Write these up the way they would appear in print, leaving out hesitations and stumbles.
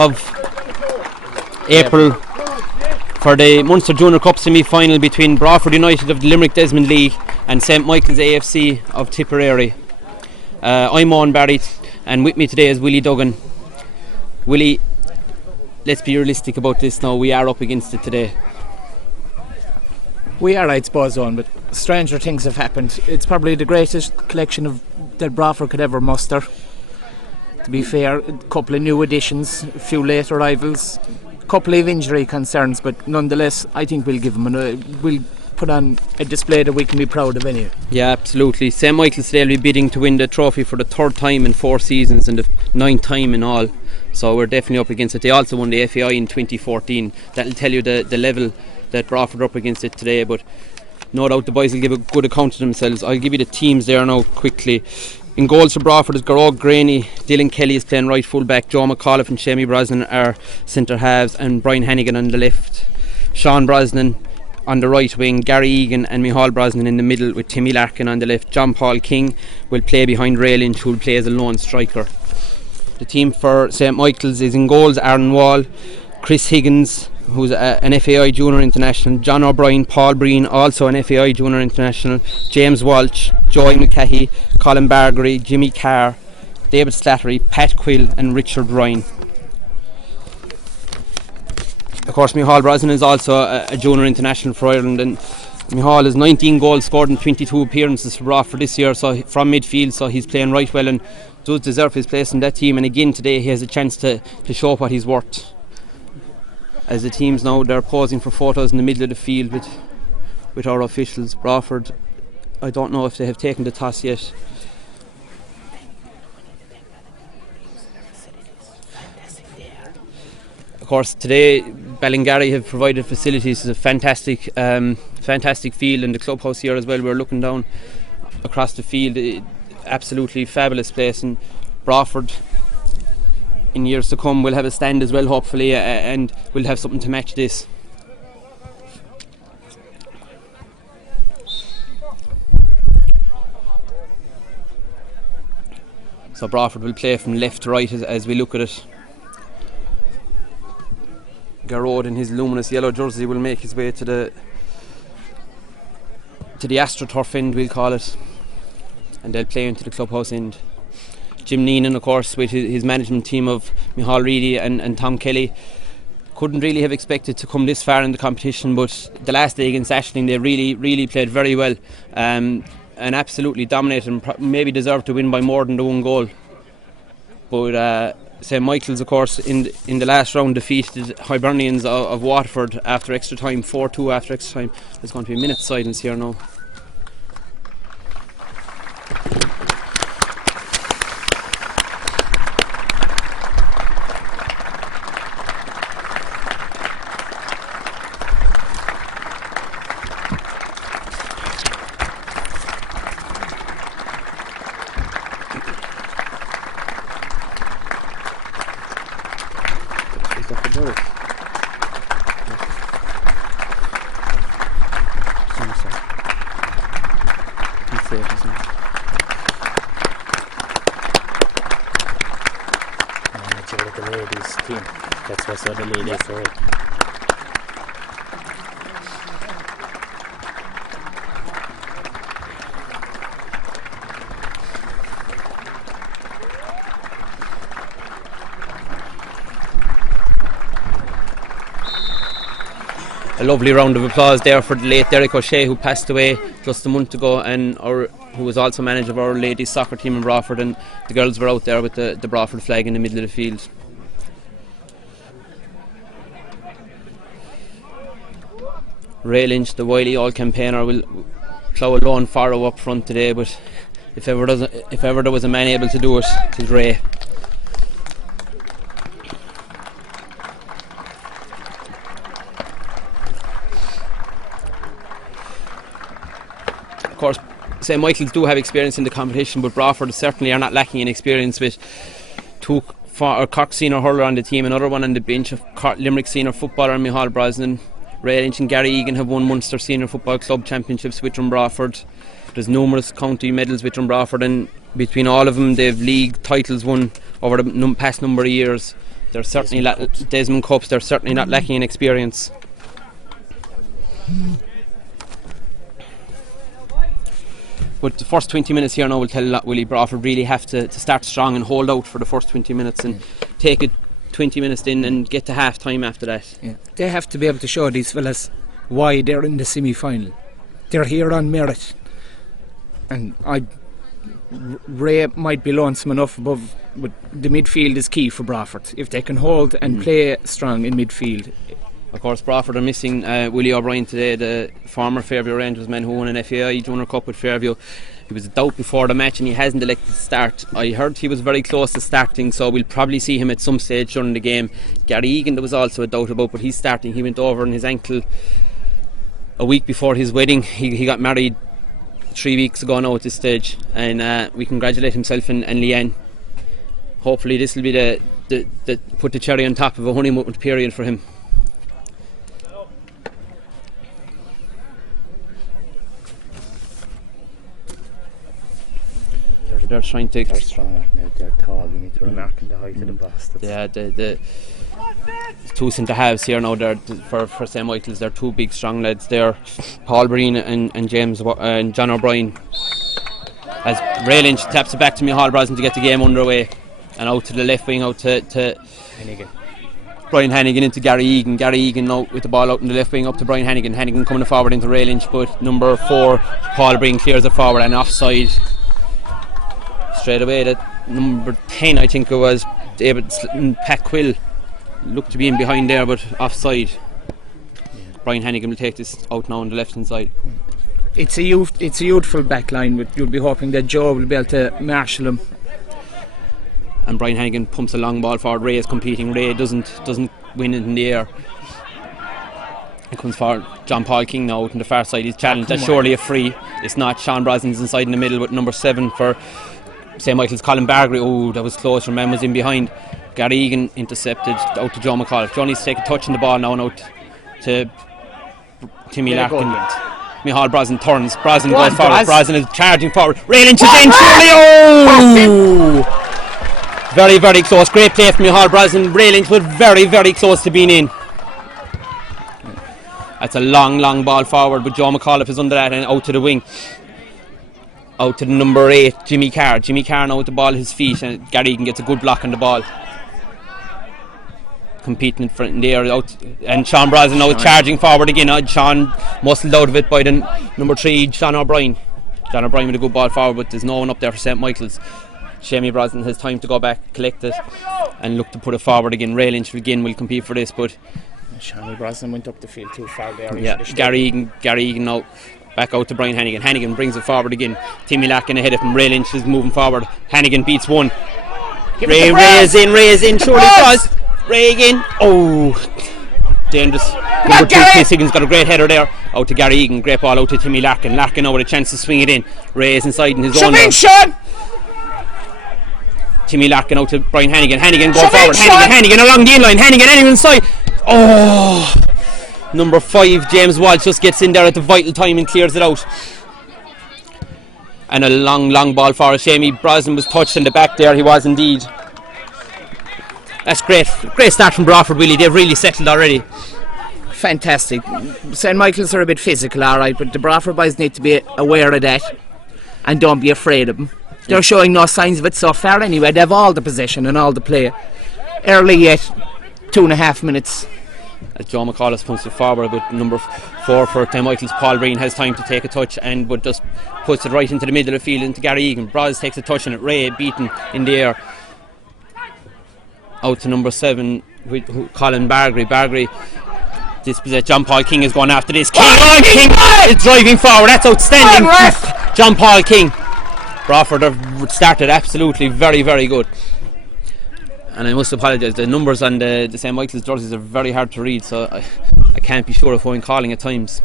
of April for the Munster Junior Cup semi-final between Broadford United of the Limerick Desmond League and St Michael's AFC of Tipperary. I'm Owen Barry, and with me today is Willie Duggan. Willie, let's be realistic about this now. We are up against it today. We are, I suppose, Owen, but stranger things have happened. It's probably the greatest collection that Broadford could ever muster. To be fair, a couple of new additions, a few late arrivals, a couple of injury concerns, but nonetheless, I think we'll give them we'll put on a display that we can be proud of anyway. Yeah, absolutely. St Michael's today will be bidding to win the trophy for the third time in 4 seasons and the 9th time in all. So we're definitely up against it. They also won the FAI in 2014. That'll tell you the level that Broadford are up against it today, but no doubt the boys will give a good account of themselves. I'll give you the teams there now quickly. In goals for Broadford is Garog Graney, Dylan Kelly is playing right full back, Joe McAuliffe and Shamie Brosnan are centre halves, and Brian Hannigan on the left. Sean Brosnan on the right wing, Gary Egan and Micheál Brosnan in the middle with Timmy Larkin on the left. John Paul King will play behind Ray Lynch, who will play as a lone striker. The team for St Michael's is in goals Aaron Wall, Chris Higgins, who's an FAI Junior International, John O'Brien, Paul Breen, also an FAI Junior International, James Walsh, Joey McCahey, Colin Bargery, Jimmy Carr, David Slattery, Pat Quill and Richard Ryan. Of course, Micheál Brosnan is also a Junior International for Ireland, and Micheál has 19 goals scored in 22 appearances for Broadford this year, so from midfield, so he's playing right well and does deserve his place in that team, and again today he has a chance to show what he's worth. As the teams now, they're posing for photos in the middle of the field with our officials. Broadford, I don't know if they have taken the toss yet. Of course, today Ballingarry have provided facilities. It's a fantastic field, and the clubhouse here as well. We're looking down across the field. Absolutely fabulous place, and Broadford in years to come we'll have a stand as well, hopefully, and we'll have something to match this. So Broadford will play from left to right as we look at it. Garrod in his luminous yellow jersey will make his way to the AstroTurf end, we'll call it, and they'll play into the clubhouse end. Jim Neenan, of course, with his management team of Micheál Reedy and Tom Kelly, couldn't really have expected to come this far in the competition, but the last day against Ashling they really played very well, and absolutely dominated and maybe deserved to win by more than the 1 goal. But St Michael's, of course, in the last round defeated Hibernians of Waterford after extra time, 4-2 after extra time. There's going to be a minute's silence here now. The ladies team. That's what's the ladies for it. A lovely round of applause there for the late Derek O'Shea, who passed away just a month ago, and who was also manager of our ladies soccer team in Broadford, and the girls were out there with the Broadford flag in the middle of the field. Ray Lynch, the wily old campaigner, will plough a lone furrow up front today, but if ever there was a man able to do it, it was Ray. Of course, St Michael's do have experience in the competition, but Broadford certainly are not lacking in experience, with 2 Cork senior hurler on the team, another one on the bench of Limerick senior footballer Micheál Brosnan. Ray Lynch and Gary Egan have won Munster Senior Football Club Championships with Broadford. There's numerous county medals with Broadford, and between all of them they've league titles won over the past number of years. They're certainly Desmond Cups. They're certainly not lacking in experience. But the first 20 minutes here now will tell a lot. Willie Broadford really have to start strong and hold out for the first 20 minutes and take it 20 minutes in and get to half time after that. Yeah. They have to be able to show these fellas why they're in the semi-final. They're here on merit. And Ray might be lonesome enough above, but the midfield is key for Broadford. If they can hold and play strong in midfield. Of course, Broadford are missing Willie O'Brien today, the former Fairview Rangers man who won an FAI Junior Cup with Fairview. He was a doubt before the match and he hasn't elected to start. I heard he was very close to starting, so we'll probably see him at some stage during the game. Gary Egan, there was also a doubt about, but he's starting. He went over on his ankle a week before his wedding. He got married 3 weeks ago now at this stage, and we congratulate himself and Leanne. Hopefully this will be the put the cherry on top of a honeymoon period for him. They're trying to. They're strong now. They're tall. You need to remark the height of the bastards. Yeah, the two centre halves here now. They're for St Michael's. They're two big, strong lads. They're Paul Breen and James and John O'Brien. As Ray Lynch taps it back to Micheál Brosnan to get the game underway, and out to the left wing, out to Hannigan. Brian Hannigan into Gary Egan. Gary Egan now with the ball out in the left wing up to Brian Hannigan. Hannigan coming forward into Ray Lynch, but number 4 Paul Breen clears it forward and offside. Straight away, that number 10, I think it was, David Pat Quill, looked to be in behind there, but offside. Brian Hannigan will take this out now on the left hand side. It's a youthful back line, but you'll be hoping that Joe will be able to marshal him. And Brian Hannigan pumps a long ball forward. Ray is competing. Ray doesn't win it in the air. It comes for John Paul King now out on the far side. He's challenged. That's surely a free. It's not. Sean Brosnan's inside in the middle with number 7 for St Michael's, Colin Bargary. Oh, that was close. Your man was in behind. Gary Egan intercepted out to Joe McAuliffe. Joe needs to take a touch on the ball now and out to Timmy Larkin. Micheál Brosnan turns. Brosnan goes forward. Brosnan is charging forward. Ray Lynch is in. Surely. Oh! Very, very close. Great play from Micheál Brosnan. Ray Lynch was very, very close to being in. That's a long ball forward, but Joe McAuliffe is under that and out to the wing. Out to the number 8, Jimmy Carr. Jimmy Carr now with the ball at his feet, and Gary Egan gets a good block on the ball. Competing in front in the air, out, and Sean Brosnan now charging forward again. Sean muscled out of it by the number 3, John O'Brien. John O'Brien with a good ball forward, but there's no one up there for St Michael's. Shamie Brosnan has time to go back, collect it, and look to put it forward again. Ray Lynch again will compete for this, but Shamie Brosnan went up the field too far there. Yeah, Gary Egan now. Back out to Brian Hannigan. Hannigan brings it forward again. Timmy Larkin ahead of him. Ray Lynch is moving forward. Hannigan beats one. Ray is in. Surely does. Ray again. Oh, dangerous. Number 2, Chris Higgins got a great header there. Out to Gary Egan. Great ball out to Timmy Larkin. Larkin now with a chance to swing it in. Ray is inside in his own. Sean! Timmy Larkin out to Brian Hannigan. Hannigan going forward. Hannigan along the inline. Hannigan inside. Oh! Number 5, James Walsh, just gets in there at the vital time and clears it out. And a long ball for Shamie Brosnan was touched in the back there. He was indeed. That's great start from Broadford, really. They've really settled already. Fantastic. St Michael's are a bit physical, alright, but the Broadford boys need to be aware of that and don't be afraid of them. They're showing no signs of it so far anyway. They have all the possession and all the play. Early yet, 2.5 minutes. As Joe McAuliffe punts it forward, but number 4 for St Michael's, Paul Breen, has time to take a touch and would just puts it right into the middle of the field into Gary Egan. Bros takes a touch on it. Ray beaten in the air. Out to number 7 with Colin Bargary. John Paul King is going after this. King is driving forward. That's outstanding. John Paul King. Broadford have started absolutely very, very good. And I must apologise, the numbers on the St Michael's jerseys are very hard to read, so I can't be sure of who I'm calling at times.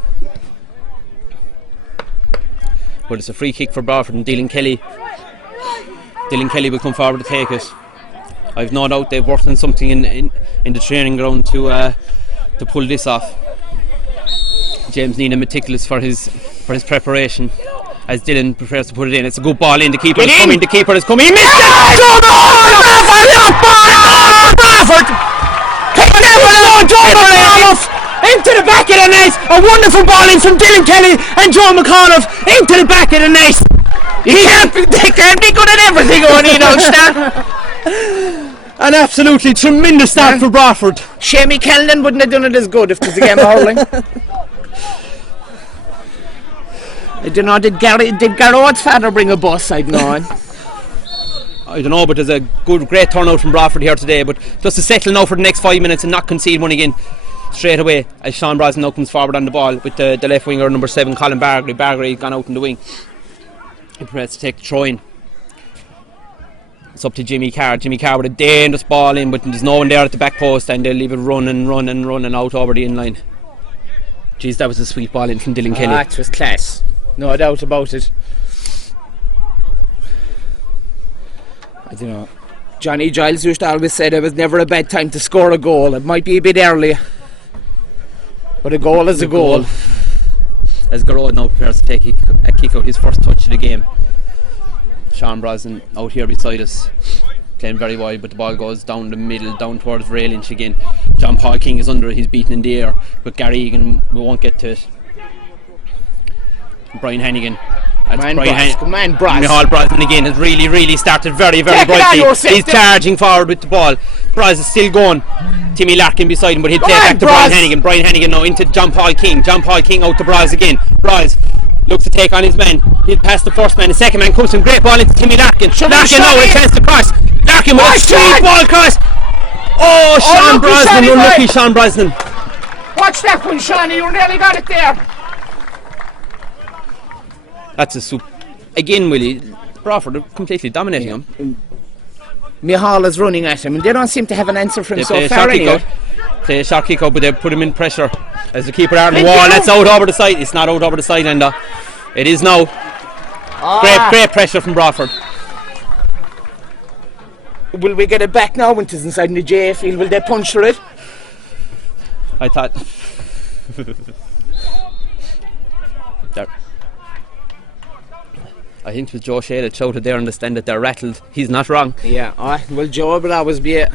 But it's a free kick for Broadford, and Dylan Kelly will come forward to take it. I've no doubt they've worked on something in the training ground to pull this off. James Neena meticulous for his preparation. As Dylan prefers to put it in. It's a good ball in. The keeper is coming. He missed it! Broadford. Into the back of the net. A wonderful ball in from Dylan Kelly and Joe McAuliffe into the back of the net. They can't be good at everything, O'Neill Ulster. An absolutely tremendous start for Broadford. Shamey Kellnan wouldn't have done it as good if it was a game of hurling. I don't know, did Garrod's father bring a bus? I don't know. I don't know, but there's a great turnout from Broadford here today. But just to settle now for the next 5 minutes and not concede one again straight away, as Sean Brosnan now comes forward on the ball with the left winger number 7, Colin Bargary. Bargary gone out in the wing. He prepares to take the throw in. It's up to Jimmy Carr. Jimmy Carr with a dangerous ball in, but there's no one there at the back post, and they'll leave it running out over the in-line. Jeez, that was a sweet ball in from Dylan Kelly. That was class. No doubt about it. I don't know. Johnny Giles used to always say there was never a bad time to score a goal. It might be a bit early, but a goal is a goal. As Garrod now prepares to take a kick out, his first touch of the game. Sean Brosnan out here beside us, playing very wide, but the ball goes down the middle, down towards Ray Lynch again. John Paul King is under it, he's beaten in the air, but Gary Egan, we won't get to it. Brian Hannigan. Micheál Brosnan again has really started very brightly. He's charging forward with the ball. Bros is still going. Timmy Larkin beside him, but he'll play back to Brian Hannigan. Brian Hannigan now into John Paul King. John Paul King out to Bros again. Bros looks to take on his man. He'll pass the first man. The second man comes from great ball into Timmy Larkin. Larkin now a chance to cross. Larkin with a sweet ball cross. Oh, Sean Brosnan, unlucky Sean Brosnan. Watch that one, Shawnee, you nearly got it there. That's a super. Again, Willie, Broadford are completely dominating him. Micheál is running at him, and they don't seem to have an answer for him so far. Play a short kick out, but they put him in pressure. As the keeper out on the wall, that's out over the side. It's not out over the side, and it is now. Great pressure from Broadford. Will we get it back now when it is inside in the JA field? Will they puncture it? I thought. There. I think it was Joe Shea that shouted there on the stand that they're rattled. He's not wrong. Yeah, well, Joe would always be it.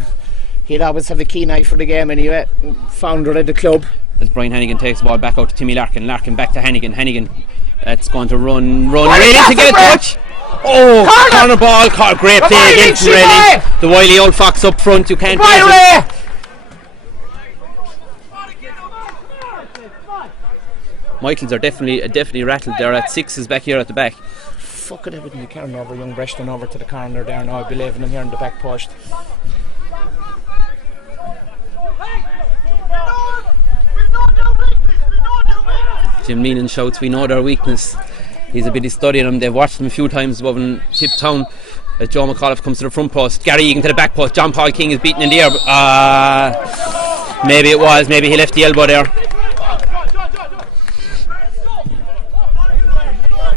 He'd always have a keen eye for the game anyway. Founder of the club. As Brian Hannigan takes the ball back out to Timmy Larkin. Larkin back to Hannigan. Hannigan, that's going to run really to get a touch. Oh, corner ball. Great play against Ray. The wily old fox up front. You can't beat him. Michaels are definitely rattled. They're at 6s back here at the back. Fucking everything you can over young Breshton over to the corner there now. I'll be leaving him here in the back post. Jim Leenan shouts, we know their weakness. He's a bit studying them. They've watched them a few times above in Tip Town as Joe McAuliffe comes to the front post. Gary Egan to the back post. John Paul King is beaten in the air. Maybe he left the elbow there.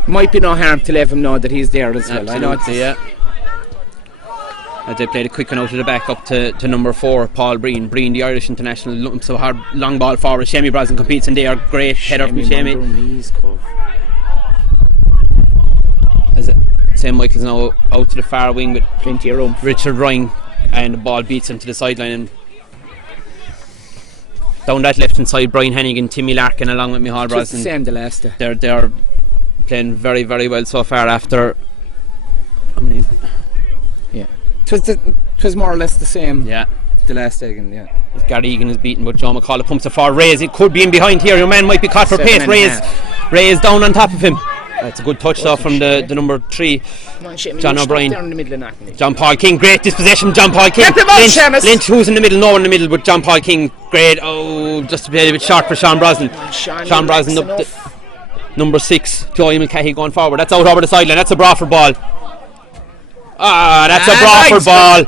Might be no harm to let him know that he's there as well. Absolutely, yeah. As they played a quick one out of the back up to number 4, Paul Breen. Breen, the Irish international, so hard long ball forward. Shamey Brosnan competes in there. Great header from Shamey. As St. Michael's now out to the far wing with plenty of room. Richard Ryan, and the ball beats him to the sideline. And down that left hand side, Brian Hannigan, Timmy Larkin, along with Micheál Brosnan. Just the same the last day. They're playing very well so far after. Yeah. It was more or less the same. Yeah. The last day again, yeah. Gary Egan is beaten, but Joe McAuliffe pumps it forward. Ray it could be in behind here. Your man might be caught for pace. Ray is down on top of him. That's a good touch though from the number 3, John O'Brien. John Paul King, great dispossession. John Paul King. Lynch, who's in the middle? No one in the middle, but John Paul King, great. Oh, just a bit short for Sean Brosnan. Sean Brosnan up number 6, Joey Mulcahy going forward. That's out over the sideline. That's a Broadford ball. That's a Broadford ball.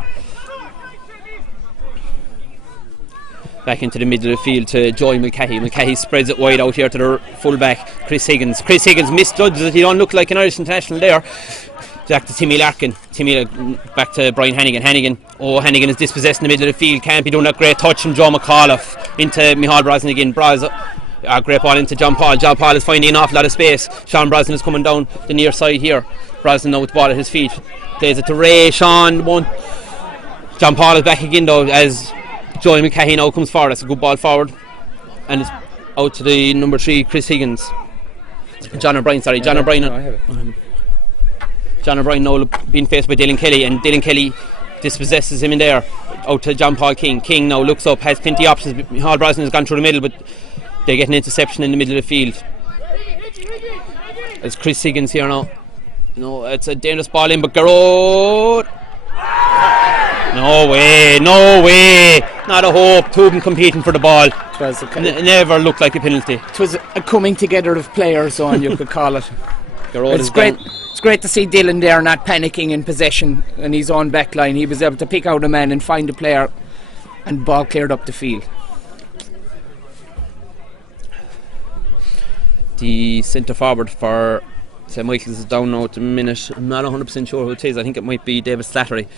Back into the middle of the field to Joey Mulcahy. Mulcahy spreads it wide out here to the full-back, Chris Higgins. Chris Higgins misjudges it. He don't look like an Irish international there. Back to Timmy Larkin. Back to Brian Hannigan. Hannigan is dispossessed in the middle of the field. Can't be doing that great touch from Joe McAuliffe into Micheál Brosnan again. Great ball into John Paul. John Paul is finding an awful lot of space. Sean Brosnan is coming down the near side here. Brosnan now with the ball at his feet. Plays it to Ray. Sean won't. John Paul is back again though as Joey McCahey now comes forward. That's a good ball forward. And it's out to the number 3, Chris Higgins. John O'Brien now being faced by Dylan Kelly, and Dylan Kelly dispossesses him in there. Out to John Paul King. King now looks up, has plenty of options. Hall Brosnan has gone through the middle, but they get an interception in the middle of the field. It's Chris Higgins here now. No, it's a dangerous ball in, but Garrod. No way. Not a hope. Two of them competing for the ball. It never looked like a penalty. It was a coming together of players, on you could call it. It's great. Down. It's great to see Dylan there not panicking in possession and his own back line. He was able to pick out a man and find a player, and the ball cleared up the field. The centre forward for St Michael's is down now at the minute. I'm not 100% sure who it is. I think it might be David Slattery.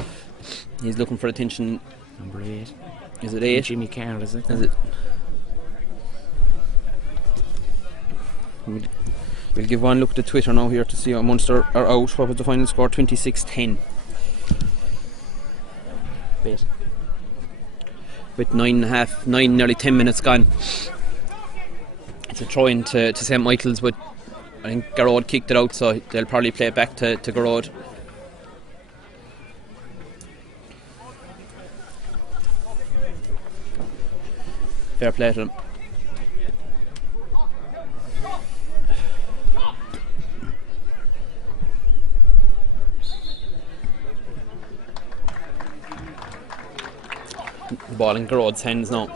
He's looking for attention. Number 8. Is it 8? Jimmy Carr, is it? We'll give one look at the Twitter now here to see how Munster are out. What was the final score? 26-10. With 9.5, nearly 10 minutes gone. It's a throw in to St Michael's, but I think Garrod kicked it out, so they'll probably play it back to Garrod. Fair play to them. The ball in Garrod's hands now.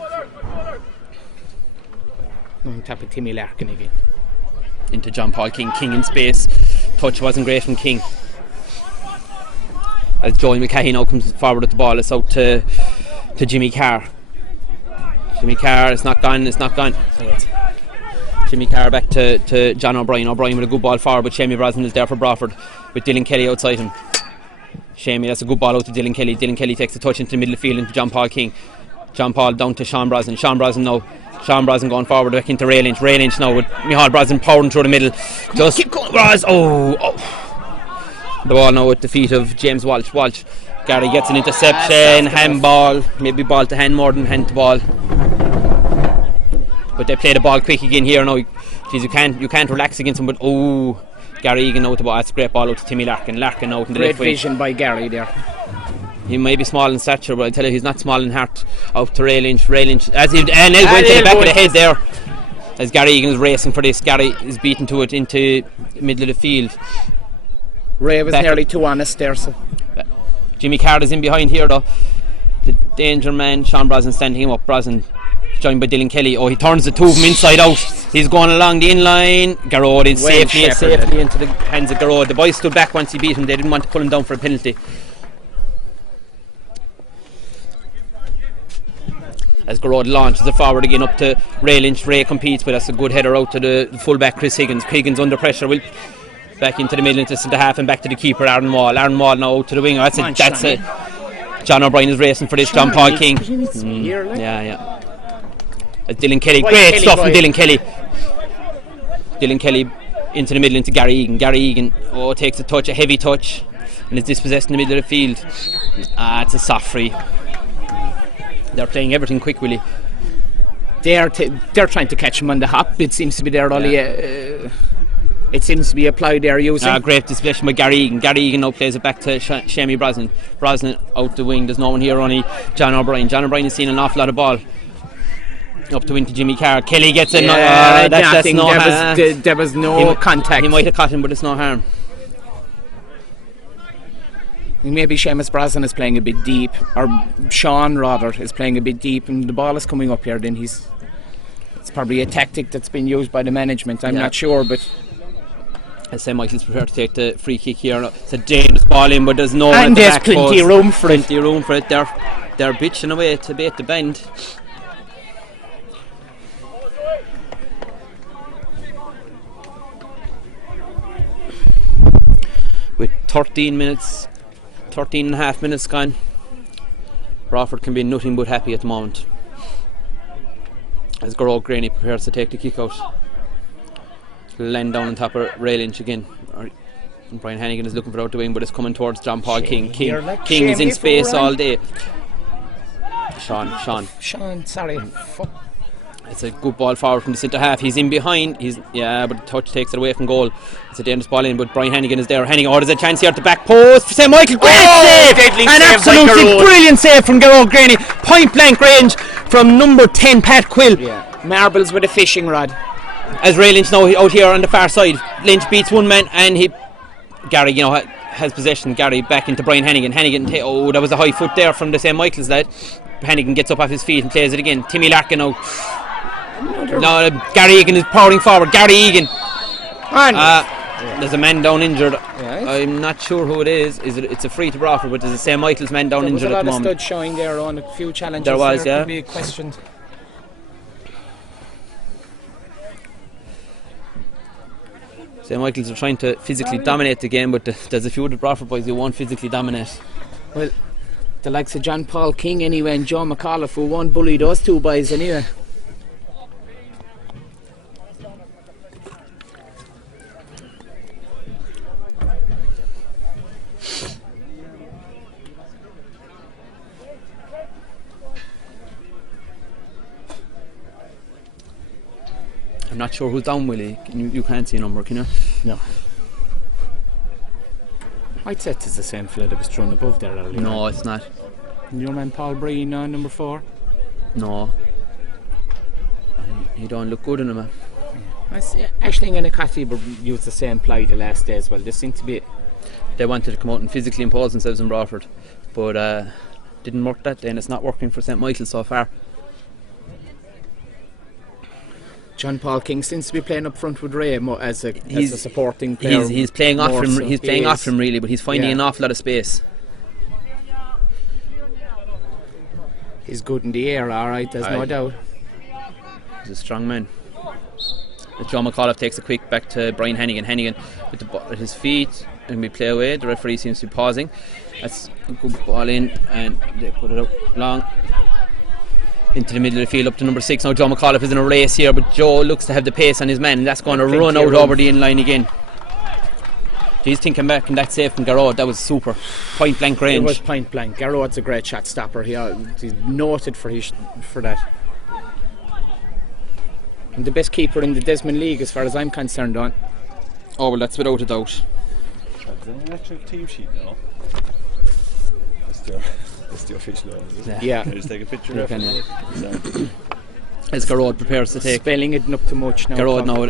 On top of Timmy Larkin again. Into John Paul King. King in space. Touch wasn't great from King. As Joey McCahey now comes forward with the ball, it's out to Jimmy Carr. Jimmy Carr, it's not gone. Jimmy Carr back to John O'Brien. O'Brien with a good ball forward, but Shamey Brosnan is there for Broadford with Dylan Kelly outside him. Shamey, that's a good ball out to Dylan Kelly. Dylan Kelly takes a touch into the middle of the field into John Paul King. John Paul down to Sean Brosnan. Sean Brosnan going forward back into Ray Lynch. Ray Lynch now with Micheál Brosnan powering through the middle. Just keep going, Bros. Oh. The ball now at the feet of James Walsh. Gary gets an interception, handball, maybe ball to hand more than hand to ball. But they play the ball quick again here now. Jeez, you can't relax against him, but Gary Egan out the ball. That's a great ball out to Timmy Larkin. Larkin out in the great left wing. vision by Gary there. He may be small in stature, but I tell you, he's not small in heart. Out to Ray Lynch, as he and elbow into the back of the head there. As Gary Egan is racing for this, Gary is beaten to it into the middle of the field. Ray was nearly too honest there, so. Jimmy Carr is in behind here though. The danger man, Sean Brosnan standing him up. Brosnan joined by Dylan Kelly. He turns the two of them inside out. He's going along the in-line. Garrod in safely into the hands of Garrod. The boys stood back once he beat him. They didn't want to pull him down for a penalty. As Garrod launches it forward again up to Ray Lynch. Ray competes, but that's a good header out to the full-back Chris Higgins. Higgins under pressure will back into the middle, into the half, and back to the keeper Aaron Wall. Aaron Wall now out to the wing. That's it. John O'Brien is racing for this. John Paul King. Yeah. Dylan Kelly. Great stuff from Dylan Kelly. Dylan Kelly into the middle, into Gary Egan. Gary Egan takes a touch, a heavy touch, and is dispossessed in the middle of the field. It's a soft free. They're playing everything quick, Willie. They're trying to catch him on the hop. It seems to be there, Ollie. It seems to be applied there using. Great dispossession by Gary Egan. Gary Egan now plays it back to Shamey Brosnan. Brosnan out the wing. There's no one here, only John O'Brien. John O'Brien has seen an awful lot of ball. Up to win to Jimmy Carr. Kelly gets it. There was no contact. He might have caught him, but it's no harm. Maybe Seamus Brosnan is playing a bit deep, or Sean rather is playing a bit deep, and the ball is coming up here. Then it's probably a tactic that's been used by the management. I'm not sure, but St Michael's prepared to take the free kick here. It's a dangerous ball in, but there's no. And there's plenty of room for it. They're bitching away to bait the bend. With 13 and a half minutes gone, Broadford can be nothing but happy at the moment. As Garrod Graney prepares to take the kick out. Land down on top of Ray Lynch again. Brian Hannigan is looking for out the wing, but it's coming towards John Paul King. King is Shame in space before, all day. Sean. Sorry. It's a good ball forward from the centre half. He's in behind. But the touch takes it away from goal. It's a dangerous ball in, but Brian Hannigan is there. There's a chance here at the back post for St. Michael. Great save! Deadly An save by absolutely Garrod. brilliant save from Garrod Graney. Point blank range from number 10, Pat Quill. Yeah. Marbles with a fishing rod. As Ray Lynch now out here on the far side. Lynch beats one man and Gary, has possession. Gary back into Brian Hannigan. That was a high foot there from the St. Michael's lad. Hannigan gets up off his feet and plays it again. Timmy Larkin now. No, Gary Egan is powering forward. Gary Egan. There's a man down injured. Yes. I'm not sure who it is. It's a free to Broadford, but there's a St. Michael's man down injured at the moment. There was a lot of stud showing there on a few challenges. There was, Could be questioned. St. Michael's are trying to physically dominate the game, but there's a few of the Broadford boys who won't physically dominate. Well, the likes of John Paul King anyway and Joe McAuliffe who won't bully those two boys anyway. I'm not sure who's down, Willie. You can't see a number, can you? No. I'd say it's the same fella that was thrown above there earlier. No, it's not. Your man Paul Breen on number 4. No. He don't look good in him, man. Aisling and Cathy used the same ply the last day as well. They seem to be. They wanted to come out and physically impose themselves in Broadford, but didn't work that day, and it's not working for St. Michael so far. John Paul King seems to be playing up front with Ray as a supporting player. He's playing off him. So He's playing off him really, but he's finding an awful lot of space. He's good in the air, all right. There's no doubt. He's a strong man. John McAuliffe takes a quick back to Brian Hannigan. Hannigan with the ball at his feet, and we play away. The referee seems to be pausing. That's a good ball in, and they put it out long into the middle of the field up to number 6. Now Joe McAuliffe is in a race here, but Joe looks to have the pace on his man, and that's going to run out over the in-line again. He's thinking back, and that save from Garrod, that was super. Point blank range. It was point blank. Garrod's a great shot stopper. He's noted for that. And the best keeper in the Desmond League as far as I'm concerned on. Oh well, that's without a doubt. Is there an actual team sheet now? That's the official one, is it? Yeah. Can I just take a picture of it? As Garrod prepares to take. Spelling it up too much now. Garrod now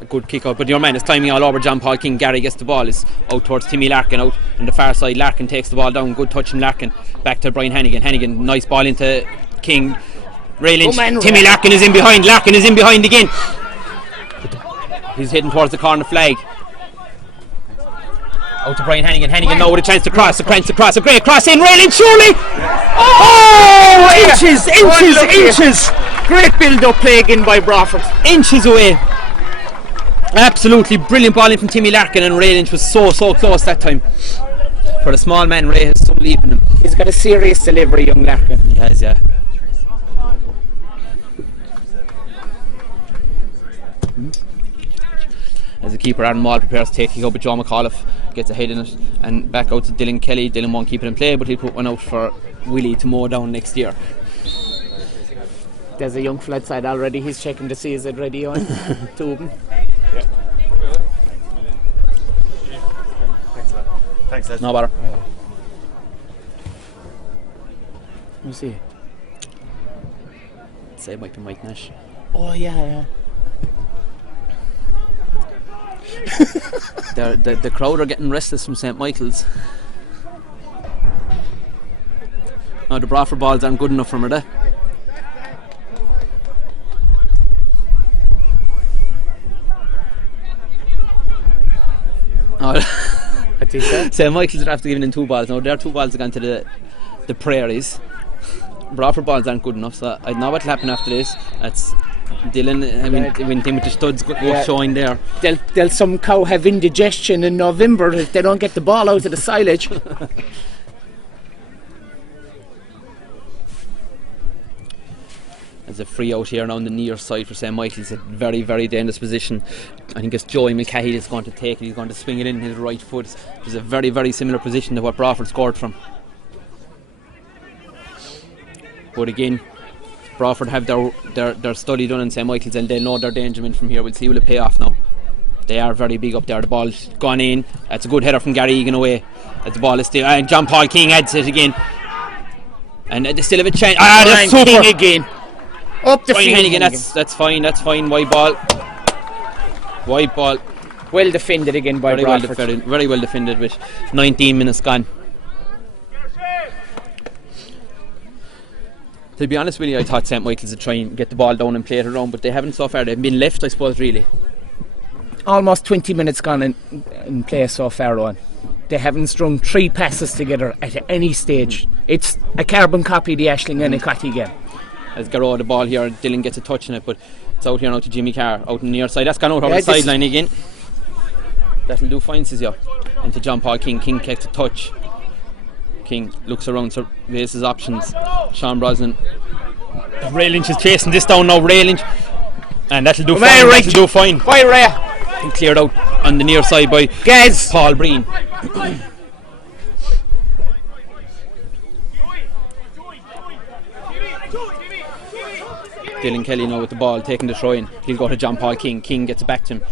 a good kick out, but your man is climbing all over John Paul King. Gary gets the ball, is out towards Timmy Larkin out on the far side. Larkin takes the ball down, good touch from Larkin. Back to Brian Hannigan, nice ball into King. Ray Lynch, Timmy Larkin is in behind. Larkin is in behind again. He's heading towards the corner flag. Out to Brian Hannigan now with a chance to cross. A great cross in. Ray Lynch surely. Oh, inches. Great build-up play again by Broadford. Inches away. Absolutely brilliant ball in from Timmy Larkin, and Ray Lynch was so close that time. For the small man, Ray has some leap in him. He's got a serious delivery, young Larkin. He has, yeah. As the keeper Aaron Maul prepares to take it up, but John McAuliffe gets ahead in it and back out to Dylan Kelly. Dylan won't keep it in play, but he'll put one out for Willie to mow down next year. There's a young flat side already. He's checking to see is it ready on. Two of them. Thanks, Ed. No bother. Who's he? Say it might be Mike Nash. Oh yeah. The crowd are getting restless from St. Michael's. Now the Broadford balls aren't good enough for me, St. Michael's are after giving in 2 balls. Now their 2 balls have gone to the prairies. Broadford balls aren't good enough, so I know what'll happen after this. That's Dylan, when with the studs go showing there. They'll somehow have indigestion in November if they don't get the ball out of the silage. There's a free out here now on the near side for St. Michael's. A very, very dangerous position. I think it's Joey Mulcahy that's going to take it. He's going to swing it in his right foot, which is a very, very similar position to what Broadford scored from. But again, Broadford have their study done in St. Michael's, and they know their danger from here. We'll see will it pay off now. They are very big up there. The ball's gone in. That's a good header from Gary Egan away. As the ball is still, and John Paul King adds it again. And they still have a chance. That's super. King again. Up the field. Hannigan, that's fine. Wide ball. Well defended again by Broadford. Very well defended with 19 minutes gone. To be honest with you, I thought St. Michael's would try and get the ball down and play it around, but they haven't so far. They've been left, I suppose, really. Almost 20 minutes gone in play so far on. They haven't strung 3 passes together at any stage. It's a carbon copy of the Aisling and Nicotty game. As Garrow the ball here, Dylan gets a touch on it, but it's out here now to Jimmy Carr, out on the near side. That's gone out over the sideline again. That'll do fine, says you. Into John Paul King. King gets a touch. King looks around, surveys his options. Sean Brosnan. Ray Lynch is chasing this down now. Ray Lynch. And that'll do fine. That'll do fine. By Ray. Cleared out on the near side by Gaz. Paul Breen. Dylan Kelly now with the ball, taking the throw in. He'll go to John Paul King. King gets it back to him.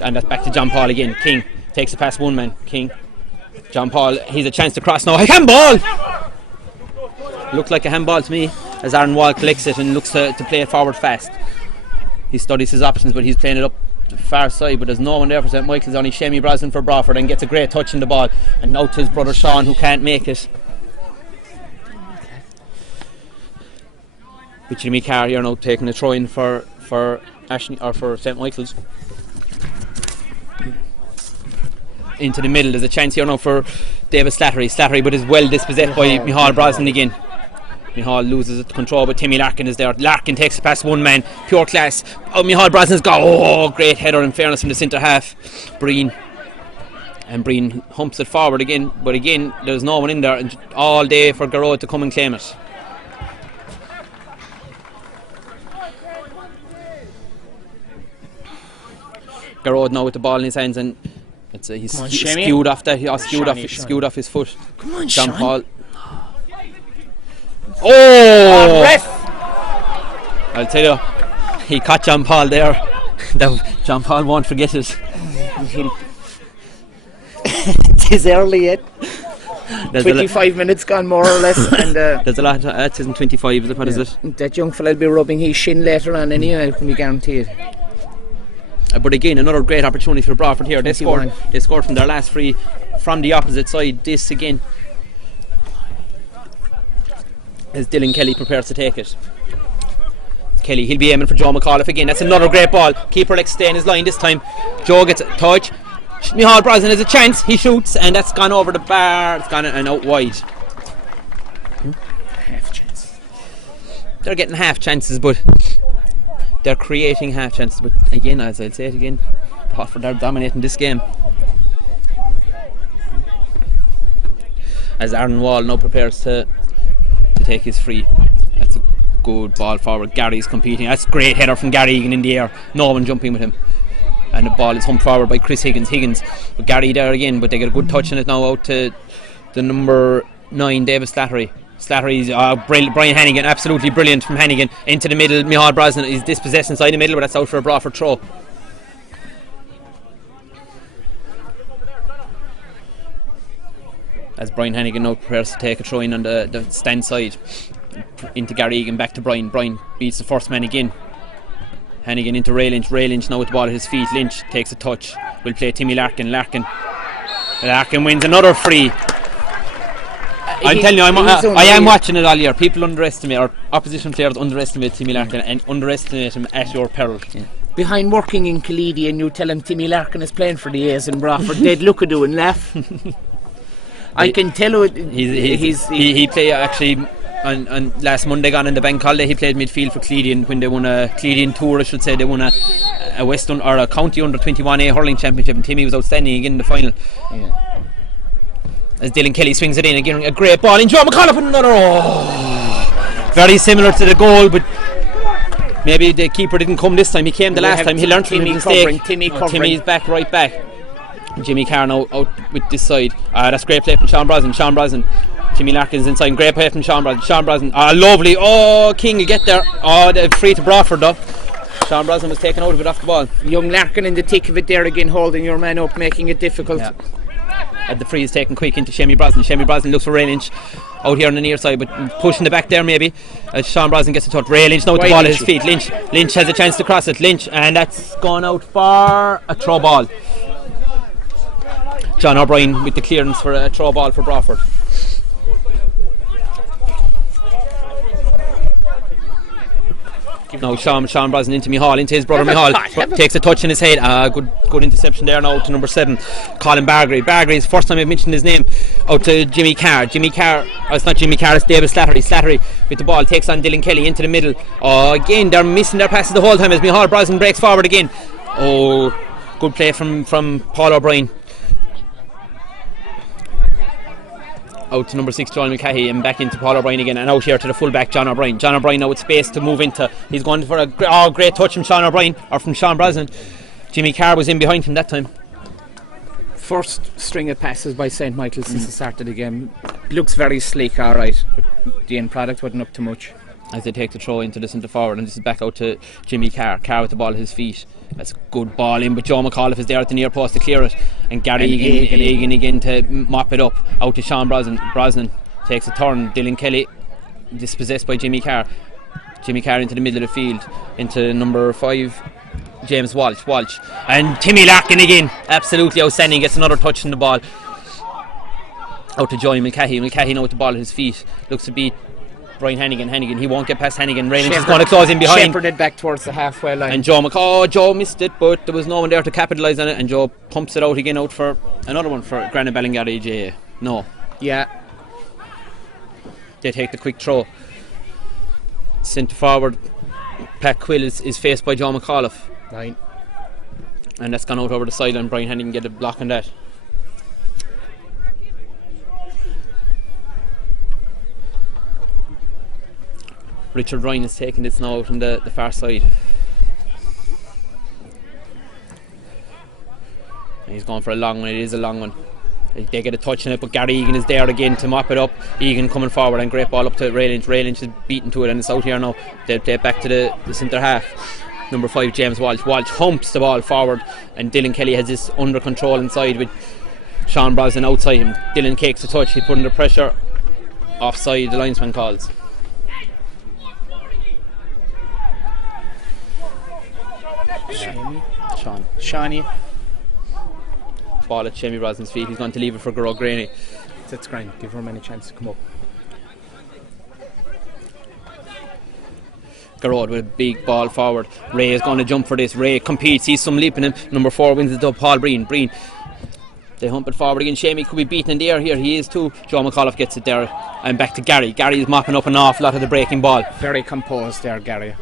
And that's back to John Paul again. King takes it past one man. King. John Paul, he's a chance to cross now. Handball! Looks like a handball to me as Aaron Wall collects it and looks to play it forward fast. He studies his options, but he's playing it up the far side, but there's no one there for St. Michael's. Only Shemi Brosnan for Broadford, and gets a great touch in the ball. And now to his brother Sean, who can't make it. With Jimmy Carr here now taking the throw in for Ashley, or for St. Michael's. Into the middle, there's a chance here now for David Slattery, but is well dispossessed by Micheál Brosnan again. Micheál loses control, but Timmy Larkin is there. Larkin takes it past one man, pure class. Micheál Brosnan's got great header in fairness from the centre half. Breen humps it forward again, but again there's no one in there, and all day for Garrod to come and claim it. Garrod now with the ball in his hands, and he's skewed off his foot. Come on, John Sean. Paul. Oh! Ref! I'll tell you, he caught John Paul there. John Paul won't forget it. It is early yet. 25 minutes gone more or less, and there's a lot. That isn't 25, is it? What is it? That young fella will be rubbing his shin later on anyway, can be guaranteed. But again, another great opportunity for Broadford here. They scored from their last free from the opposite side. This again, as Dylan Kelly prepares to take it. Kelly, he'll be aiming for Joe McAuliffe again. That's another great ball. Keeper like stay in his line this time. Joe gets a touch. Micheál Brosnan has a chance. He shoots, and that's gone over the bar. It's gone and out wide. Half chance. They're getting half chances, but they're creating half chances. But again, as I'll say it again, Broadford are dominating this game. As Aaron Wall now prepares to take his free. That's a good ball forward. Gary's competing. That's a great header from Gary Egan in the air. No one jumping with him. And the ball is humped forward by Chris Higgins. With Gary there again, but they get a good touch on it now out to the number 9, David Slattery. Slattery's Brian Hannigan, absolutely brilliant from Hannigan. Into the middle, Micheál Brosnan is dispossessed inside the middle, but that's out for a Broadford throw. As Brian Hannigan now prepares to take a throw in on the stand side. Into Gary Egan, back to Brian. Brian beats the first man again. Hannigan into Ray Lynch. Ray Lynch now with the ball at his feet. Lynch takes a touch. Will play Timmy Larkin. Larkin wins another free. I'm telling you, I am watching it all year. People underestimate, or opposition players underestimate Timmy Larkin and underestimate him at your peril. Yeah. Behind working in Killeedy and you tell him Timmy Larkin is playing for the A's in Broadford, they'd look at you and laugh. I can tell you he played actually on last Monday gone in the bank holiday. He played midfield for Cleedian when they won a Cleedian tour, I should say. They won a Western or a county under 21A hurling championship, and Timmy was outstanding again in the final. Yeah. As Dylan Kelly swings it in again, a great ball in. Joe McAuliffe with another. Very similar to the goal, but Maybe the keeper didn't come this time. He came the We last have time. He learned from his mistake. Timmy covering. Timmy's back, right back. Jimmy Carr now out with this side. That's great play from Sean Brosnan. Timmy Larkin's inside. Great play from Sean Brosnan. Lovely. King will get there. They're free to Broadford though. Sean Brosnan was taken out of it off the ball. Young Larkin in the thick of it there again, holding your man up, making it difficult. Yeah. And the free is taken quick into Shemi Brosnan. Shemi Brosnan looks for Ray Lynch out here on the near side, but pushing the back there maybe. As Sean Brosnan gets a touch. Ray Lynch now with the ball at his feet. Lynch has a chance to cross it. Lynch, and that's gone out for a throw ball. John O'Brien with the clearance for a throw ball for Broadford. Now Sean Brosnan into Mihal, into his brother Mihal. Takes a touch in his head. Good interception there now to number 7, Colin Bargreaves. First time I've mentioned his name. Out to Jimmy Carr. It's not Jimmy Carr, it's David Slattery. Slattery with the ball takes on Dylan Kelly into the middle. Again, they're missing their passes the whole time as Mihal Brosnan breaks forward again. Good play from Paul O'Brien. Out to number 6, Joel Mulcahy, and back into Paul O'Brien again, and out here to the fullback, John O'Brien. John O'Brien now with space to move into. He's going for a great touch from Sean O'Brien, or from Sean Brosnan. Jimmy Carr was in behind him that time. First string of passes by St. Michael since the start of the game. Looks very sleek, alright, but the end product wasn't up to much. As they take the throw into the centre forward, and this is back out to Jimmy Carr. Carr with the ball at his feet. That's a good ball in, but Joe McAuliffe is there at the near post to clear it, and Gary Egan again to mop it up. Out to Sean Brosnan takes a turn. Dylan Kelly dispossessed by Jimmy Carr. Jimmy Carr into the middle of the field, into number 5, James Walsh, and Timmy Larkin again, absolutely outstanding, gets another touch in the ball. Out to Joey Mulcahy now with the ball at his feet, looks to beat Brian Hannigan, he won't get past Hannigan. Raylands is going to close in behind. Shepherded back towards the halfway line. And Joe missed it, but there was no one there to capitalise on it, and Joe pumps it out again, out for another one for Granite Ballingarry GA. No. Yeah. They take the quick throw. Centre forward, Pat Quill is faced by Joe McAuliffe. 9. And that's gone out over the sideline. Brian Hannigan get a block on that. Richard Ryan is taking this now out on the far side. And he's going for a long one. It is a long one. They get a touch on it, but Gary Egan is there again to mop it up. Egan coming forward, and great ball up to Ray Lynch. Ray Lynch is beaten to it, and it's out here now. They back to the centre half. Number 5, James Walsh. Walsh humps the ball forward, and Dylan Kelly has this under control inside with Sean Brosnan outside him. Dylan takes a touch. He put under pressure. Offside, the linesman calls. Shawnee. Ball at Shemi Brosnan's feet. He's going to leave it for Garrod Graney. That's grand. Give him any chance to come up. Garrod with a big ball forward. Ray is going to jump for this. Ray competes. He's some leap in him. Number 4 wins the dub. Paul Breen. They hump it forward again. Shemi could be beaten in the air here. He is too. Joe McAuliffe gets it there. And back to Gary. Gary is mopping up an awful lot of the breaking ball. Very composed there, Gary.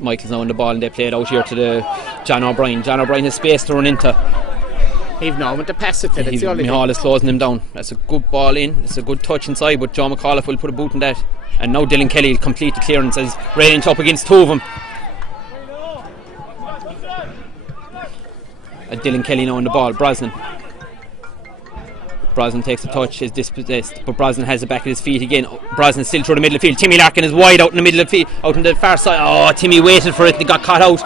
Michael's now on the ball, and they play it out here to the John O'Brien. John O'Brien has space to run into. Even now with the pass it to it. Mihal is closing him down. That's a good ball in. It's a good touch inside, but Joe McAuliffe will put a boot in that. And now Dylan Kelly will complete the clearance as Ray Lynch up against 2 of them. And Dylan Kelly now on the ball. Brosnan takes a touch, is dispossessed, but Brosnan has it back at his feet again. Brosnan still through the middle of the field. Timmy Larkin is wide out in the middle of the field, out on the far side. Timmy waited for it and he got caught out.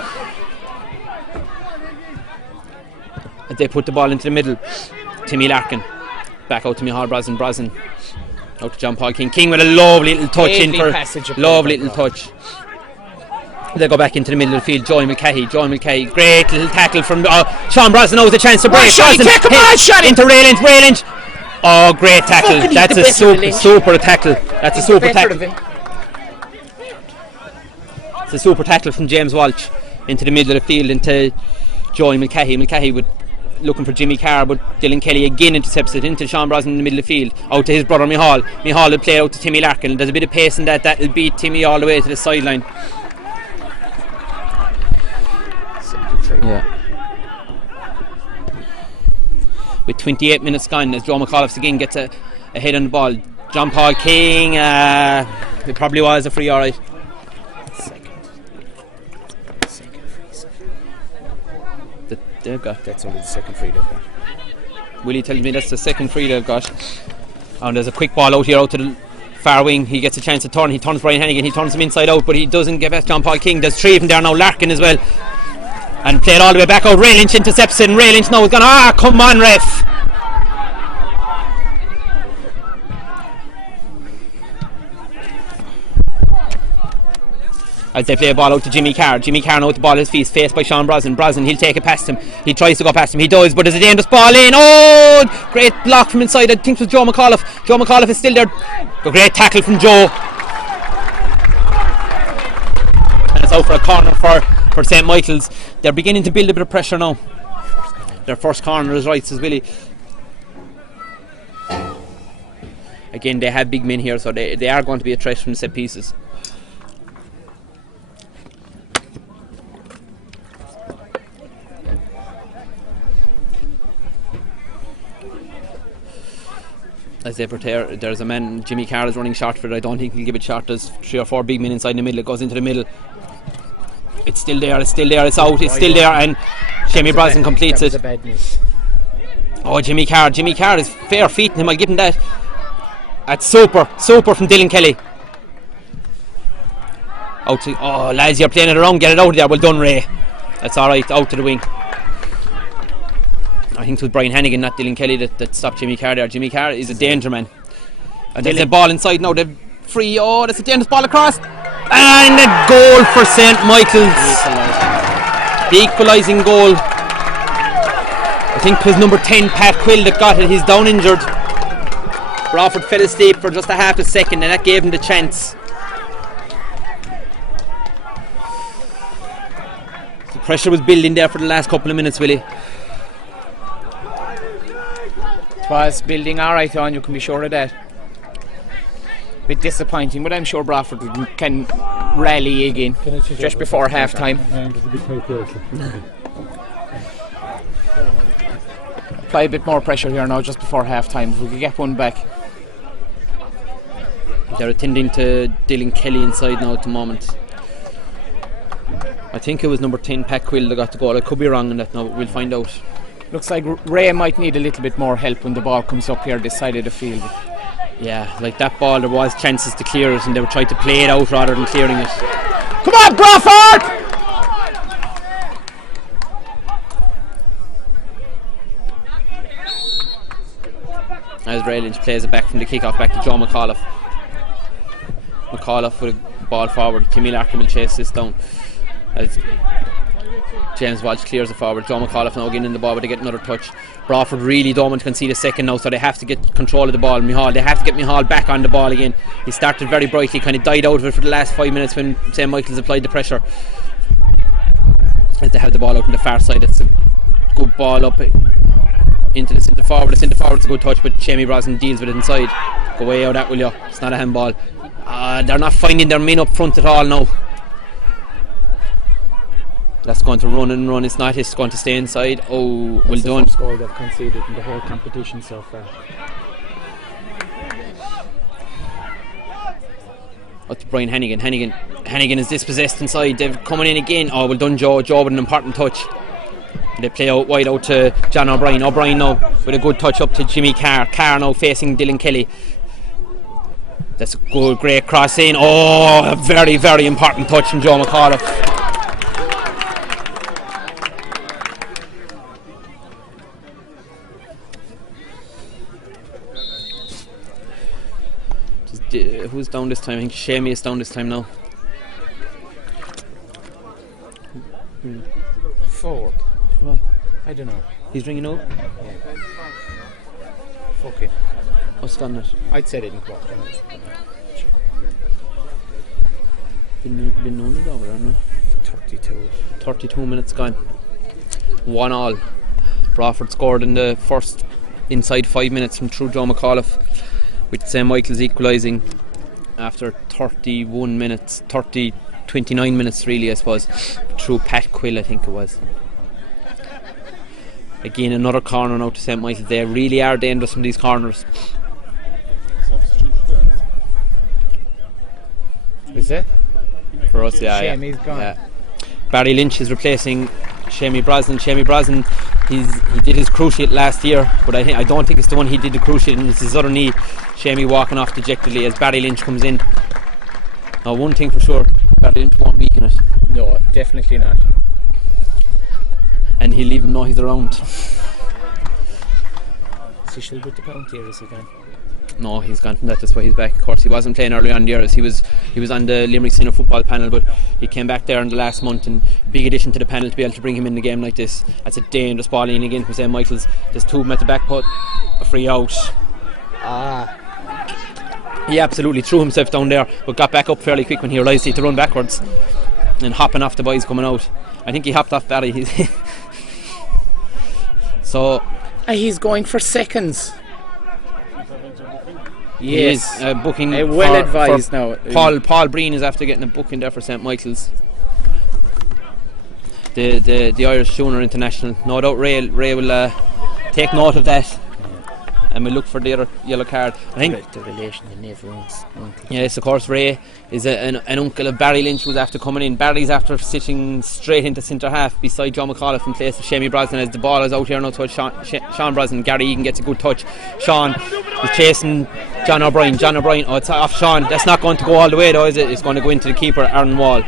And they put the ball into the middle. Timmy Larkin back out to Mihal Brosnan out to John Paul King with a lovely little touch in for lovely little touch. They go back into the middle of the field. Joy Mulcahy, great little tackle from Sean Brosnan knows the chance to break. Shot into Ray Lynch. Oh, great tackle. That's a super tackle. That's a super tackle. It's a super tackle from James Walsh into the middle of the field into Joy Mulcahy. Mulcahy with looking for Jimmy Carr, but Dylan Kelly again intercepts it into Sean Brosnan in the middle of the field, out to his brother Mihal. Mihal will play out to Timmy Larkin. There's a bit of pace in that will beat Timmy all the way to the sideline. Yeah. With 28 minutes gone, as Joe McAuliffe again gets a head on the ball. John Paul King, it probably was a free, alright. they've got. That's only the second free they've got. Willie tells me that's the second free they've got. And there's a quick ball out here out to the far wing. He gets a chance to turn. He turns Brian Hennigan. He turns him inside out, but he doesn't get past John Paul King. There's three of them there now. Larkin as well. And played all the way back out. Ray Lynch intercepts it, and Ray Lynch now is gone. Come on, ref. As they play a ball out to Jimmy Carr. Jimmy Carr now with the ball at his feet, faced by Sean Brosnan. Brosnan, he'll take it past him. He tries to go past him. He does, but there's a dangerous ball in. Oh, great block from inside. I think it was Joe McAuliffe. Joe McAuliffe is still there. A great tackle from Joe. And it's out for a corner for St. Michael's. They're beginning to build a bit of pressure now. Their first corner is right, says Willie. Again, they have big men here, so they are going to be a threat from the set pieces. As they prepare, there's a man, Jimmy Carr is running short for it. I don't think he'll give it short. There's 3 or 4 big men inside the middle. It goes into the middle. It's still there, it's out, it's still there, and Jamie Brosnan completes it. Oh, Jimmy Carr is fair feet in him, I'll give him that. That's super from Dylan Kelly. Lads, you're playing it around, get it out of there. Well done, Ray. That's alright, out to the wing. I think it was Brian Hennigan, not Dylan Kelly, that stopped Jimmy Carr there. Jimmy Carr is a danger man. And there's a ball inside now, they're free. Oh, there's a dangerous ball across. And a goal for St. Michael's. The equalising goal. I think it was number 10, Pat Quill, that got it. He's down injured. Broadford fell asleep for just a half a second, and that gave him the chance. The pressure was building there for the last couple of minutes, Willie. It was building alright on, you can be sure of that. Bit disappointing, but I'm sure Broadford can rally again just before half time. Apply a bit more pressure here now just before half time. If we could get one back. They're attending to Dylan Kelly inside now at the moment. I think it was number 10, Pat Quill, that got the goal. I could be wrong on that now, but we'll find out. Looks like Ray might need a little bit more help when the ball comes up here this side of the field. Yeah, like that ball, there was chances to clear it, and they were trying to play it out rather than clearing it. Come on, Broadford! As Ray Lynch plays it back from the kick-off back to Joe McAuliffe. McAuliffe with a ball forward. Timmy Larkin will chase this down. As James Walsh clears it forward. Joe McAuliffe now getting in the ball, but they get another touch. Broadford really don't want to concede a second now, so they have to get control of the ball. They have to get Mihal back on the ball again. He started very brightly, kind of died out of it for the last 5 minutes when St. Michael's applied the pressure. As they have the ball out on the far side, it's a good ball up into the centre forward. The centre forward's a good touch, but Jamie Brosnan deals with it inside. Go away out that, will you? It's not a handball. They're not finding their men up front at all now. That's going to run and run. It's not. It's going to stay inside. Oh, well That's done. The first goal they've conceded in the whole competition so far. Up to Brian Hennigan. Hennigan is dispossessed inside. They're coming in again. Oh, well done, Joe. Joe with an important touch. They play out wide out to John O'Brien. O'Brien now with a good touch up to Jimmy Carr. Carr now facing Dylan Kelly. That's a good, great cross in. Oh, a very, very important touch from Joe McAuliffe. Who's down this time? I think Shamey is down this time now. Forward. What? I don't know. He's ringing out? Yeah. Fuck it. What's done it? I'd say they didn't come up. Been known it over, I don't know. 32 minutes gone. 1-1. Broadford scored in the first inside 5 minutes from through Joe McAuliffe, with St. Michael's equalising after 29 minutes really, I suppose, through Pat Quill, I think it was. Again, another corner now to St. Michael's. They really are dangerous from these corners. Is it? For us, yeah. Shame he's gone. Yeah. Barry Lynch is replacing Shamie Brosnan, he did his cruciate last year, but I don't think it's the one he did the cruciate in. It's his other knee. Shamie walking off dejectedly as Barry Lynch comes in. Now, one thing for sure, Barry Lynch won't weaken it. No, definitely not. And he'll leave him know he's around. Is he still with the county or is he gone? No, he's gone from that. That's why he's back. Of course, he wasn't playing early on in the year as he was on the Limerick Senior Football panel, but he came back there in the last month, and big addition to the panel to be able to bring him in the game like this. That's a dangerous ball in again from St. Michael's. There's two of them at the back put, a free out. He absolutely threw himself down there, but got back up fairly quick when he realised he had to run backwards and hopping off the boys coming out. I think he hopped off Barry. So he's going for seconds. Yes, booking. Well advised now. Paul Breen is after getting a booking there for St. Michael's. The Irish Junior International. No doubt Ray will take note of that, and we'll look for the other yellow card. I think the relation to Neville's uncle. Yes, of course, Ray is an uncle of Barry Lynch, who's after coming in. Barry's after sitting straight into centre half beside John McAuliffe in place of Shamie Brosnan as the ball is out here now towards Sean Brosnan. Gary Egan gets a good touch. Sean is chasing John O'Brien. Oh, it's off Sean. That's not going to go all the way though, is it? It's going to go into the keeper, Aaron Wall.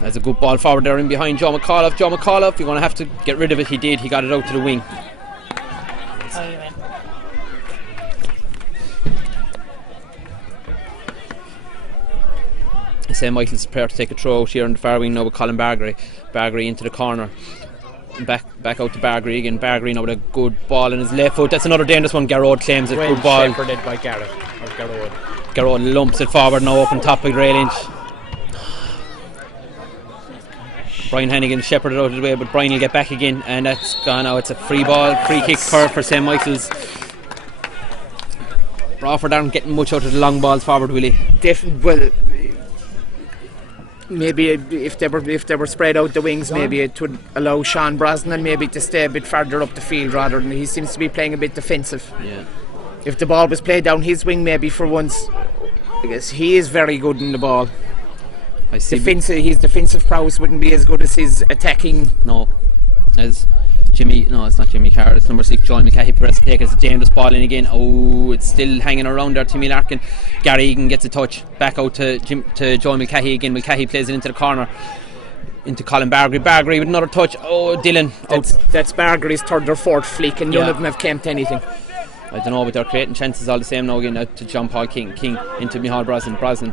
There's a good ball forward there in behind Joe McAuliffe. You're going to have to get rid of it. He did. He got it out to the wing. St. Michael's prepared to take a throw out here on the far wing now with Colin Bargary. Bargary into the corner. Back out to Bargary again. Bargary now with a good ball in his left foot. That's another dangerous one. Garrod claims it. Well good ball. shepherded by Garrod. Garrod lumps it forward now up on top of Ray Lynch. Brian Hannigan shepherded out of the way, but Brian will get back again, and that's gone now. It's a free kick for St. Michael's. Broadford aren't getting much out of the long balls forward, will he? Well, maybe if they were spread out the wings, maybe it would allow Sean Brosnan maybe to stay a bit further up the field rather than he seems to be playing a bit defensive. Yeah. If the ball was played down his wing, maybe for once, because he is very good in the ball. His defensive prowess wouldn't be as good as his attacking. No, as it's not Jimmy Carr, it's number 6 Joel McCahey prepares to take it. It's a dangerous ball in again. Oh, it's still hanging around there. Timmy Larkin. Gary Egan gets a touch back out to Joel McCahey again. McCahey plays it into the corner into Colin Bargary with another touch. Oh, Dylan out. That's Bargary's third or fourth flick, and none of them have came to anything. I don't know, but they're creating chances all the same now again. Out to John Paul King into Micheál Brosnan.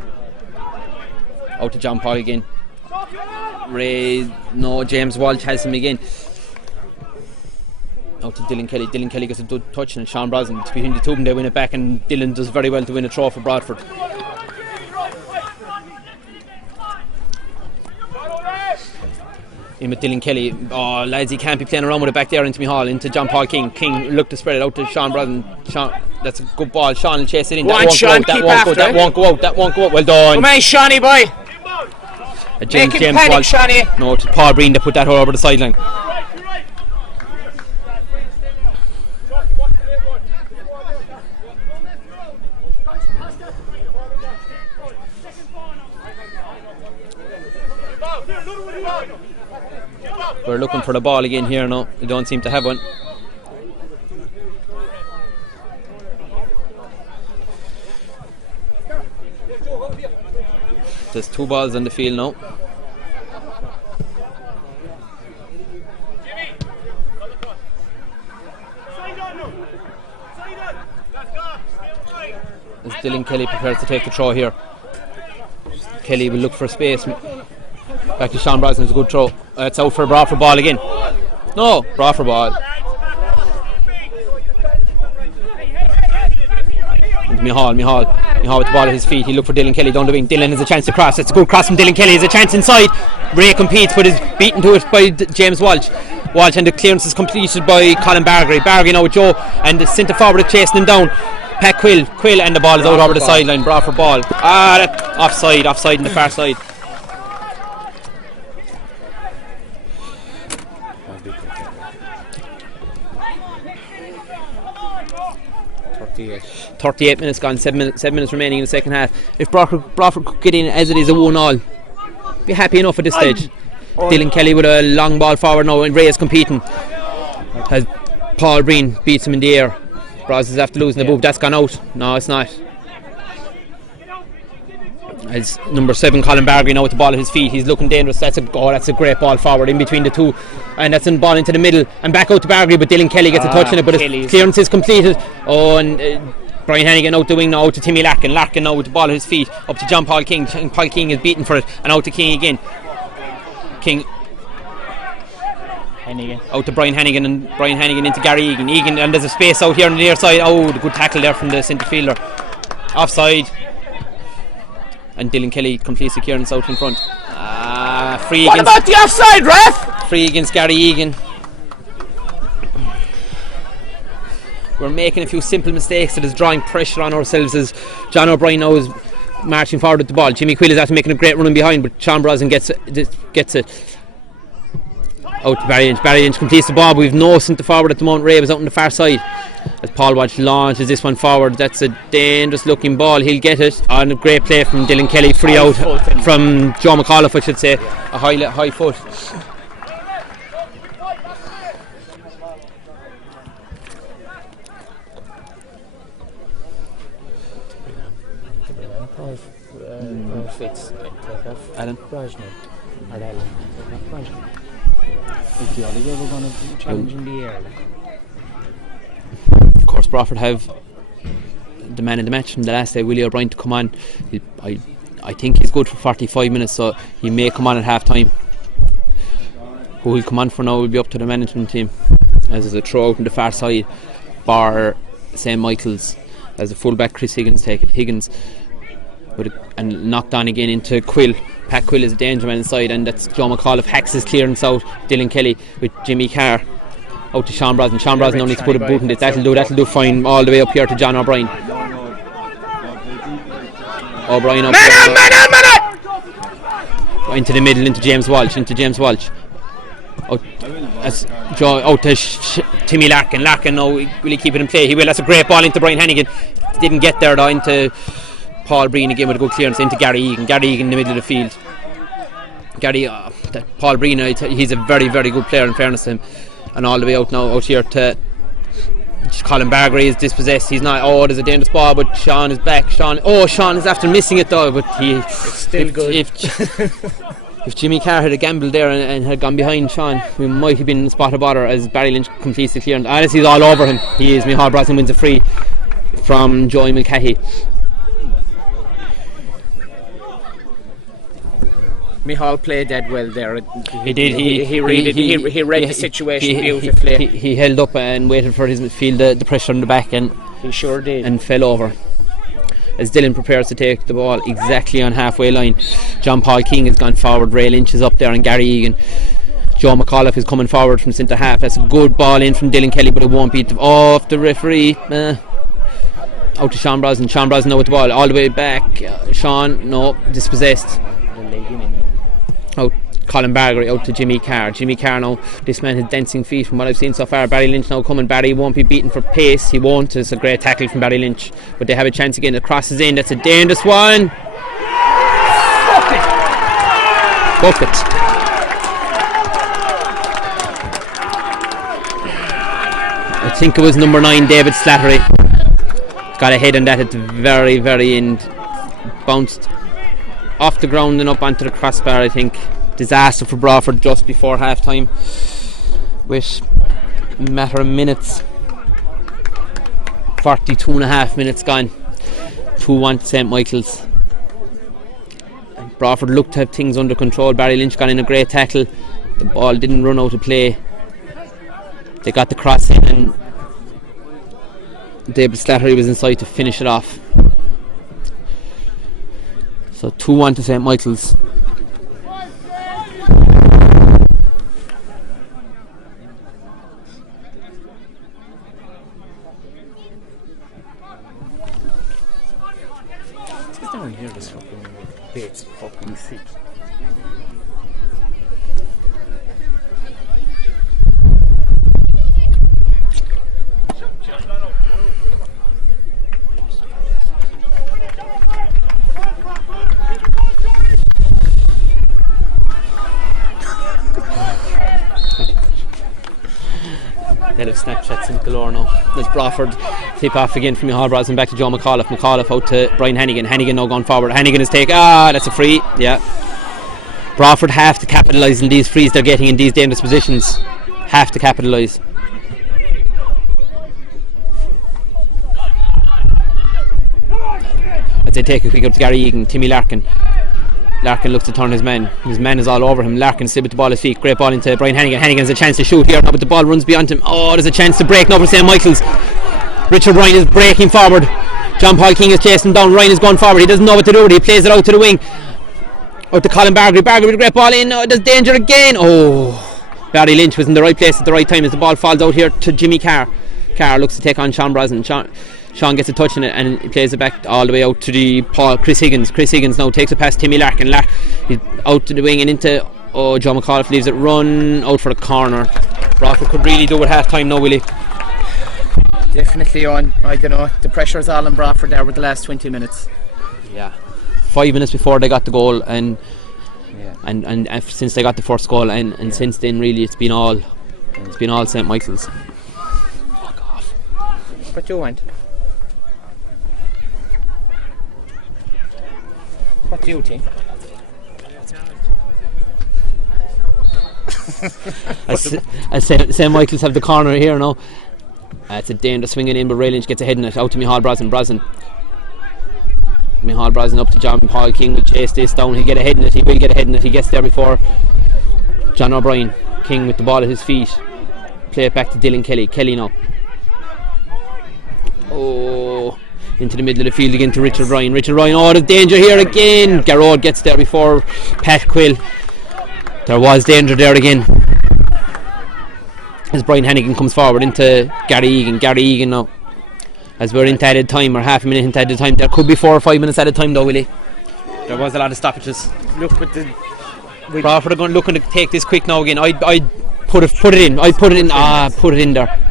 Out to John Paul again. James Walsh has him again. Out to Dylan Kelly. Dylan Kelly gets a good touch, and Sean Brosnan. It's between the two of them, they win it back, and Dylan does very well to win a throw for Broadford. In with Dylan Kelly. Oh, lads, he can't be playing around with it back there into Micheál, into John Paul King. King looked to spread it out to Sean Brosnan. That's a good ball. Sean will chase it in. That won't go out. Well done. Come on, Shawnee boy. James panic, Walsh. Shawnee. No, it's Paul Breen that put that over the sideline. We're looking for the ball again here now. We don't seem to have one. There's 2 balls on the field now. As Dylan Kelly prepares to take the throw here. Kelly will look for space. Back to Sean Brosnan, it's a good throw. It's out for a Broadford ball again. No, Broadford ball. Micheál with the ball at his feet. He looked for Dylan Kelly down the wing. Dylan has a chance to cross. It's a good cross from Dylan Kelly. He has a chance inside. Ray competes but is beaten to it by James Walsh, and the clearance is completed by Colin Bargary now with Joe, and the centre forward is chasing him down. Pat Quill, and the ball is out over the sideline. Broadford ball. Offside in the far side. 38 minutes gone, 7 minutes remaining in the second half. If Broadford could get in as it is a 1-1, be happy enough at this stage. Dylan Kelly with a long ball forward now, and Ray is competing. As Paul Breen beats him in the air. Bros is after losing the boob. That's gone out. No, it's not. As number 7 Colin Bargary now with the ball at his feet, he's looking dangerous. That's a great ball forward in between the two, and that's a ball into the middle and back out to Bargary, but Dylan Kelly gets a touch on it, but his clearance is completed. And Brian Hannigan out the wing now to Timmy Larkin now with the ball at his feet up to John Paul King. Paul King is beaten for it, and out to King again. King Hannigan. Out to Brian Hannigan, and Brian Hannigan into Gary Egan, and there's a space out here on the near side. Oh, the good tackle there from the centre fielder. Offside. And Dylan Kelly completes the clearance out in front. Free what against, about the offside, ref? Free against Gary Egan. We're making a few simple mistakes that is drawing pressure on ourselves as John O'Brien now is marching forward with the ball. Jimmy Quill is after making a great run in behind, but Sean Brosnan gets it out to Barry Lynch. Barry Lynch completes the ball, but we've no centre forward at the moment. Ray was out on the far side as Paul Walsh launches this one forward. That's a dangerous looking ball. He'll get it on a great play from Dylan Kelly, free out from Joe McAuliffe, I should say. A high foot. Alan Brosnan. Is the Oliver ever going to challenge in the air? Of course, Broadford have the man in the match from the last day, Willie O'Brien, to come on. I think he's good for 45 minutes, so he may come on at half time. Who he'll come on for now will be up to the management team, as there's a throw out on the far side bar St. Michael's, as the fullback Chris Higgins taken Higgins and knocked on again into Quill. Pat Quill is a danger man inside, and that's Joe McAuliffe hacks his clearance out. Dylan Kelly with Jimmy Carr out to Sean Brosnan. Sean Brosnan only needs to put a boot in it. That'll do fine all the way up here to John O'Brien. O'Brien up into the middle, into James Walsh. Out to Timmy Larkin. Larkin now, will he keep it in play? He will. That's a great ball into Brian Hannigan. Didn't get there though, into Paul Breen again with a good clearance into Gary Egan in the middle of the field. Paul Breen, he's a very, very good player in fairness to him. And all the way out now, out here to Colin Bargary is dispossessed. He's not. Oh, there's a dangerous ball, but Sean is back. Sean is after missing it though, but it's still good. If Jimmy Carr had a gamble there and had gone behind Sean, we might have been in a spot of bother as Barry Lynch completes the clearance. He's all over him. He is. Micheál Brosnan wins a free from Joey Mulcahy. Micheál played dead well there. He did. He read the situation beautifully. He held up and waited for his midfield the pressure on the back, and he sure did. And fell over. As Dylan prepares to take the ball exactly on halfway line, John Paul King has gone forward. Ray Lynch is up there, and Gary Egan. Joe McAuliffe is coming forward from centre half. That's a good ball in from Dylan Kelly, but it won't beat off the referee. Out to Sean Brosnan. Sean Brosnan now with the ball all the way back. Sean, no, dispossessed. Out Colin Bargary out to Jimmy Carr. Jimmy Carr now, this man has dancing feet from what I've seen so far. Barry Lynch now coming. Barry won't be beaten for pace. He won't. It's a great tackle from Barry Lynch, but they have a chance again. It crosses in. That's a dangerous one. Bucket. I think it was number 9 David Slattery got a head on that at the very, very end. Bounced off the ground and up onto the crossbar, I think. Disaster for Broadford just before half time, with a matter of minutes, 42 and a half minutes gone. 2-1 to St. Michael's. Broadford looked to have things under control. Barry Lynch got in a great tackle. The ball didn't run out of play. They got the cross in, and David Slattery was inside to finish it off. So 2-1 to St. Michael's. Just down here, this fucking bait's fucking sick. They'll have Snapchats in galore now. There's Broadford tip off again from Micheál Brosnan back to Joe McAuliffe. McAuliffe out to Brian Hannigan. Hannigan now going forward. Hannigan is take. That's a free. Yeah. Broadford have to capitalise in these frees they're getting in these dangerous positions. Have to capitalise. I'd say take a quick up to Gary Egan. Timmy Larkin. Larkin looks to turn his man. His man is all over him. Larkin still with the ball at his feet. Great ball into Brian Hannigan. Hannigan has a chance to shoot here now, but the ball runs beyond him. Oh, there's a chance to break now for St. Michael's. Richard Ryan is breaking forward. John Paul King is chasing down. Ryan is going forward. He doesn't know what to do. He plays it out to the wing. Out to Colin Bargary. Bargary with a great ball in. Oh, there's danger again. Oh, Barry Lynch was in the right place at the right time as the ball falls out here to Jimmy Carr. Carr looks to take on Sean Brosnan. Sean gets a touch in it and he plays it back all the way out to the Chris Higgins. Chris Higgins now takes it past Timmy Larkin. He's out to the wing and into Joe McAuliffe leaves it run out for the corner. Broadford could really do it half time now, Willie. Definitely on. I don't know. The pressure's all on Broadford there with the last 20 minutes. Yeah. 5 minutes before they got the goal and since they got the first goal and since then really it's been all St. Michael's. Fuck off. What do you want? What do you think? St. Michael's have the corner here now. It's a dangerous swinging in, but Ray Lynch gets ahead in it. Out to Micheál Brosnan. Micheál Brosnan up to John Paul King. Will chase this down. He'll get ahead in it. He will get ahead in it. He gets there before John O'Brien. King with the ball at his feet. Play it back to Dylan Kelly. Kelly now. Oh, into the middle of the field again to Richard Ryan. Oh, there's danger here again. Garrod gets there before Pat Quill. There was danger there again as Brian Hannigan comes forward into Gary Egan now as we're into added time, or half a minute into added time. There could be 4 or 5 minutes added time though, Willie. There was a lot of stoppages. Look with the... Broadford are going looking to take this quick now again. I'd put it in there.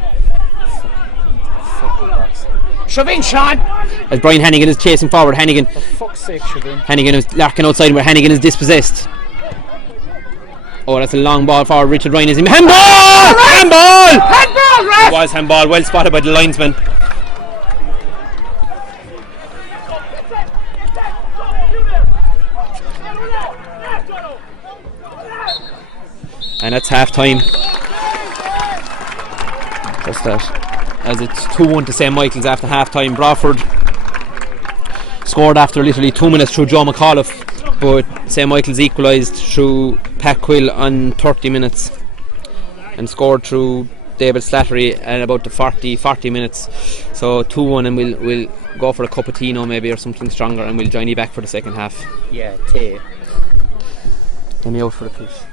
Shove in, Sean! As Brian Hannigan is chasing forward. Hannigan. For fuck's sake, shove in. Hannigan is Larkin outside where Hannigan is dispossessed. Oh, that's a long ball forward. Richard Ryan is in. Handball! It was handball. Well spotted by the linesman. And that's half time. Just that. As it's 2-1 to St. Michael's after half time. Broadford scored after literally 2 minutes through Joe McAuliffe, but St. Michael's equalised through Pat Quill on 30 minutes and scored through David Slattery at about the 40 minutes. So 2-1, and we'll go for a cup of tea now maybe, or something stronger, and we'll join you back for the second half. Yeah, tea. Get me out for the piece.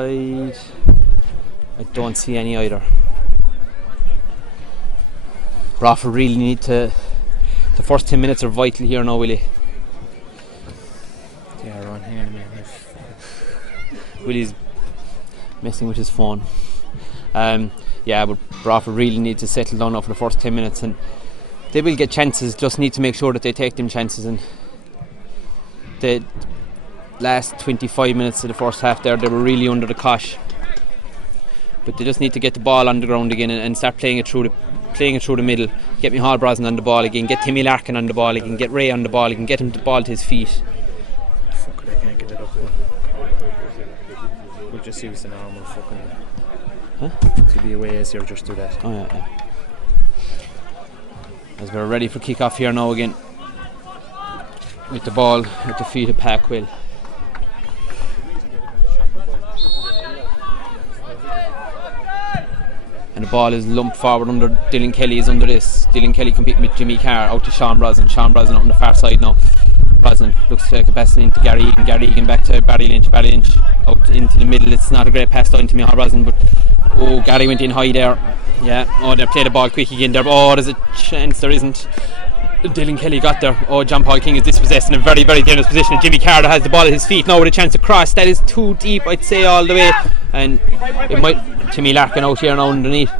I don't see any either. Broadford really need to. The first 10 minutes are vital here now, Willie. They are on here, man. Willie's messing with his phone. Yeah, but Broadford really need to settle down now for the first 10 minutes, and they will get chances, just need to make sure that they take them chances. And the last 25 minutes of the first half there, they were really under the cosh, but they just need to get the ball on the ground again and start playing it through the middle. Get Micheál Brosnan on the ball again, get Timmy Larkin on the ball again, get Ray on the ball again, get him the ball to his feet. Fuck it, I can't get it up. We'll just use the normal fucking to be away as you're just do that. Oh yeah. As we're ready for kick off here now again, with the ball at the feet of Packwell. And the ball is lumped forward under Dylan Kelly. Is under this. Dylan Kelly competing with Jimmy Carr, out to Sean Brosnan. Sean Brosnan up on the far side now. Brosnan looks like a pass into Gary Egan. Gary Egan back to Barry Lynch. Barry Lynch out into the middle. It's not a great pass down to Micheál Brosnan, but Gary went in high there. Yeah. They played the ball quick again there. There's a chance. There isn't. Dylan Kelly got there. John Paul King is dispossessed in a very, very dangerous position. And Jimmy Carter has the ball at his feet now with a chance to cross. That is too deep, I'd say, all the way. And it might. Timmy Larkin out here now underneath.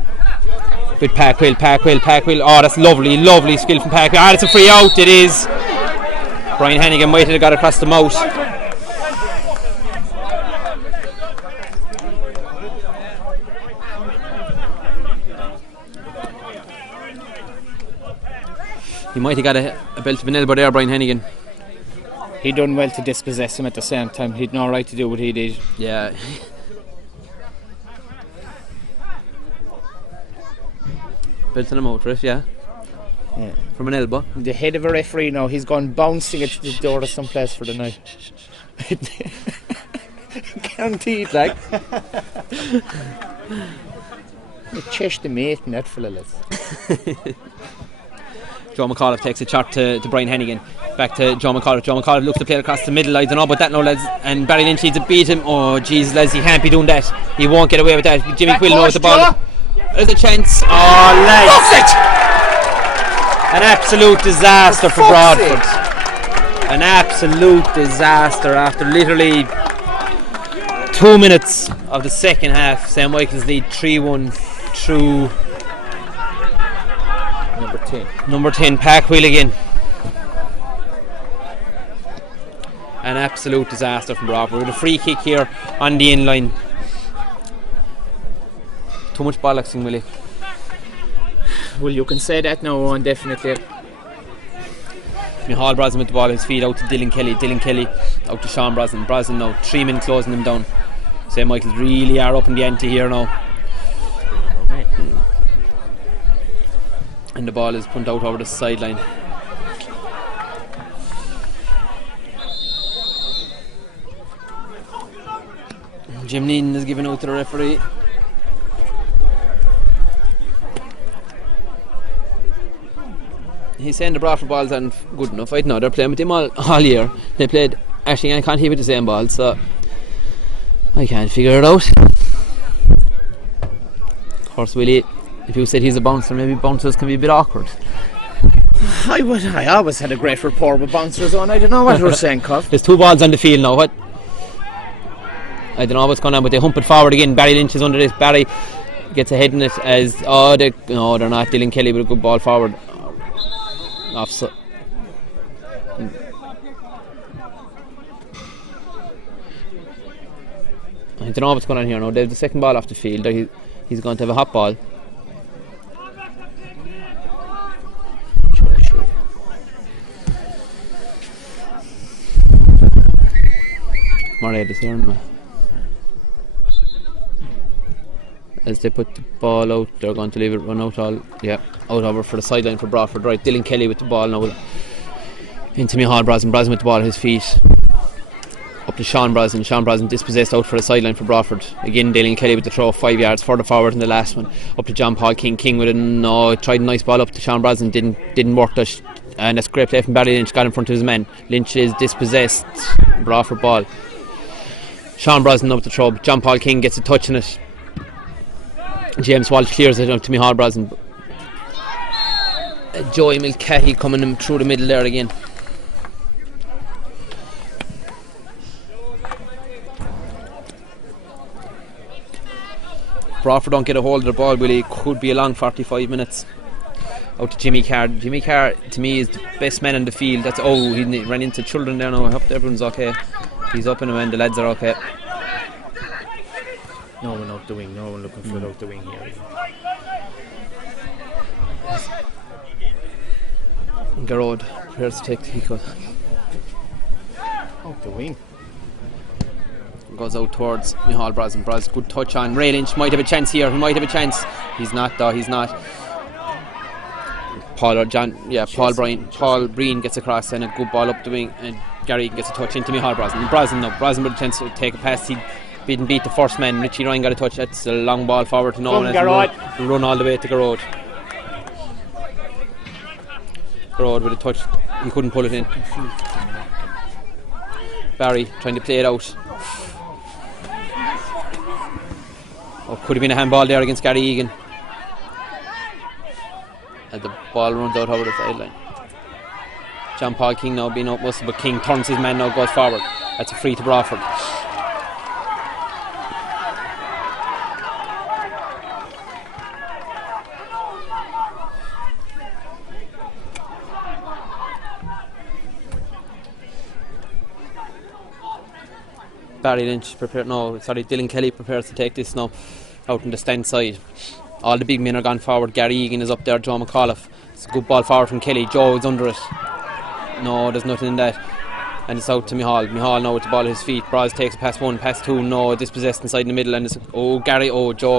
With Packwell. That's lovely skill from Packwell. It's a free out. It is. Brian Hannigan might have got across the mouth. He might have got a belt of an elbow there, Brian Hannigan. He done well to dispossess him at the same time. He'd no right to do what he did. Yeah. Belt on him out for it, yeah. From an elbow. The head of a referee now, he's gone bouncing at the door of some place for the night. Guaranteed, like. Chesh the mate in that fella, lads. Joe McAuliffe takes a shot to Brian Hannigan. Back to Joe McAuliffe. Joe McAuliffe looks to play across the middle. I don't know about that now, lads. And Barry Lynch needs to beat him. Oh, Jesus, lads, he can't be doing that. He won't get away with that. Jimmy Quill knows the ball. There's a chance. Oh, lads. An absolute disaster for Broadford. An absolute disaster after literally 2 minutes of the second half. St. Michael's lead 3-1 through Number 10, Packwell again. An absolute disaster from Broadford. With a free kick here on the end line. Too much bollocksing, Willie. Well, you can say that now, Owen, definitely. Micheál Brosnan with the ball at his feet, out to Dylan Kelly. Dylan Kelly out to Sean Brosnan. Brosnan now 3 men closing him down. St. Michael's really are up in the ante here now. And the ball is pumped out over the sideline. Jim Needon is given out to the referee. He's saying the Broadford balls aren't good enough. I don't know, they're playing with him all year. They played Ashling and Conti with the same ball, so I can't figure it out. Of course, Willie, if you said he's a bouncer, maybe bouncers can be a bit awkward. I always had a great rapport with bouncers on. I don't know what you're saying, Cuff. There's 2 balls on the field now. What? I don't know what's going on, but they hump it forward again. Barry Lynch is under this. Barry gets ahead in it as they're not. Dylan Kelly with a good ball forward. Offside. I don't know what's going on here now. There's the second ball off the field. He's going to have a hot ball. Morehead is here. As they put the ball out, they're going to leave it run out over for the sideline for Broadford. Right, Dylan Kelly with the ball now into Micheál Brosnan. Brosnan with the ball at his feet. Up to Sean Brosnan. Sean Brosnan dispossessed out for the sideline for Broadford. Again, Dylan Kelly with the throw 5 yards further forward than the last one. Up to John Paul King. King with tried a nice ball up to Sean Brosnan. Didn't work. And that's a great play from Barry Lynch. Got in front of his man. Lynch is dispossessed. Broadford ball. Sean Brosnan up the throw. John Paul King gets a touch in it. James Walsh clears it up to Micheál Brosnan. Joey Mulcahy coming in through the middle there again. Broadford don't get a hold of the ball, Willie, it could be a long 45 minutes. Out to Jimmy Carr. Jimmy Carr, to me, is the best man in the field. He ran into children there now. I hope everyone's okay. He's up and around, the lads are okay. No one out the wing, no one looking for it out the wing here. Garrod prepares to take the kick out. Out the wing. Goes out towards Micheál Brosnan. Brosnan, good touch on. Ray Lynch might have a chance here. He might have a chance. He's not though. He's not. Paul Breen gets across and a good ball up the wing, and Gary gets a touch into Micheál Brosnan. Brosnan with a chance to take a pass. He didn't beat the first man. Richie Ryan got a touch. That's a long ball forward to no one. Run all the way to Garrod. Garrod with a touch. He couldn't pull it in. Barry trying to play it out. Could have been a handball there against Gary Egan. And the ball runs out over the sideline. John Paul King now being up muscle, but King turns his man now, goes forward. That's a free to Broadford. Dylan Kelly prepares to take this now out on the stand side. All the big men are gone forward. Gary Egan is up there, Joe McAuliffe. It's a good ball forward from Kelly. Joe is under it. No, there's nothing in that. And it's out to Micheál. Micheál now with the ball at his feet. Bros takes pass 1, pass 2, no, dispossessed inside in the middle. And it's, Joe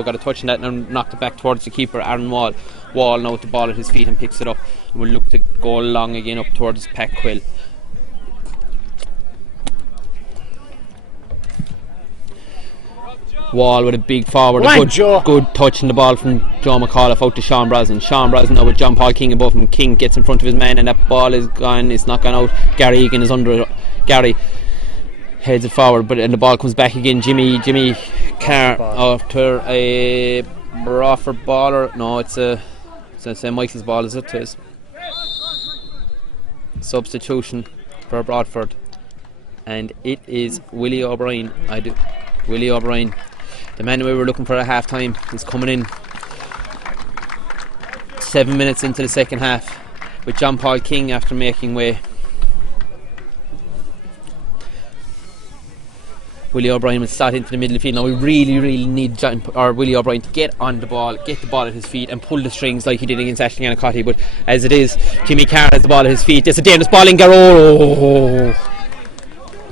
got a touch on that and knocked it back towards the keeper, Aaron Wall. Wall now with the ball at his feet and picks it up. And we'll look to go along again up towards Pat Quill. Wall with a big forward, good touch on the ball from Joe McAuliffe out to Sean Brosnan. Sean Brosnan now with John Paul King above him. King gets in front of his man and that ball is gone. It's not gone out. Gary Egan is under it. Gary heads it forward, and the ball comes back again. Jimmy Carr after a Broadford baller. No, it's St. Michael's ball, is it? It is. Substitution for Broadford, and it is Willie O'Brien. Willie O'Brien, the man we were looking for at half time, is coming in 7 minutes into the second half with John Paul King after making way. Willie O'Brien will start into the middle of the field. Now we really need Willie O'Brien to get on the ball, get the ball at his feet and pull the strings like he did against Ashling Anacotty, but as it is, Jimmy Carr has the ball at his feet. There's a dangerous ball in Garrod.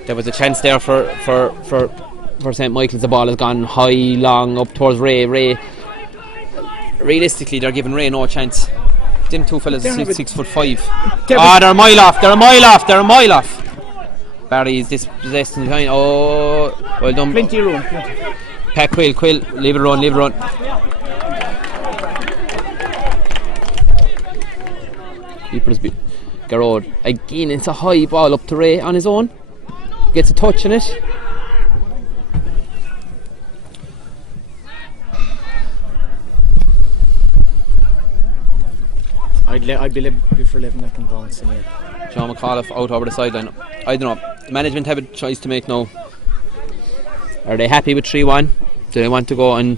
There was a chance there for St. Michael's. The ball has gone high, long, up towards Ray. Realistically, they're giving Ray no chance. Them two fellas are 6'5". They're a mile off. Barry is dispossessed behind. Oh, well done. Plenty of room. Pat Quill, leave it run. Keeper's beat. Garrod again. It's a high ball up to Ray on his own. Gets a touch on it. I'd be for living that can bounce in here. John McAuliffe out over the sideline. I don't know. Management have a choice to make now. Are they happy with 3-1? Do they want to go and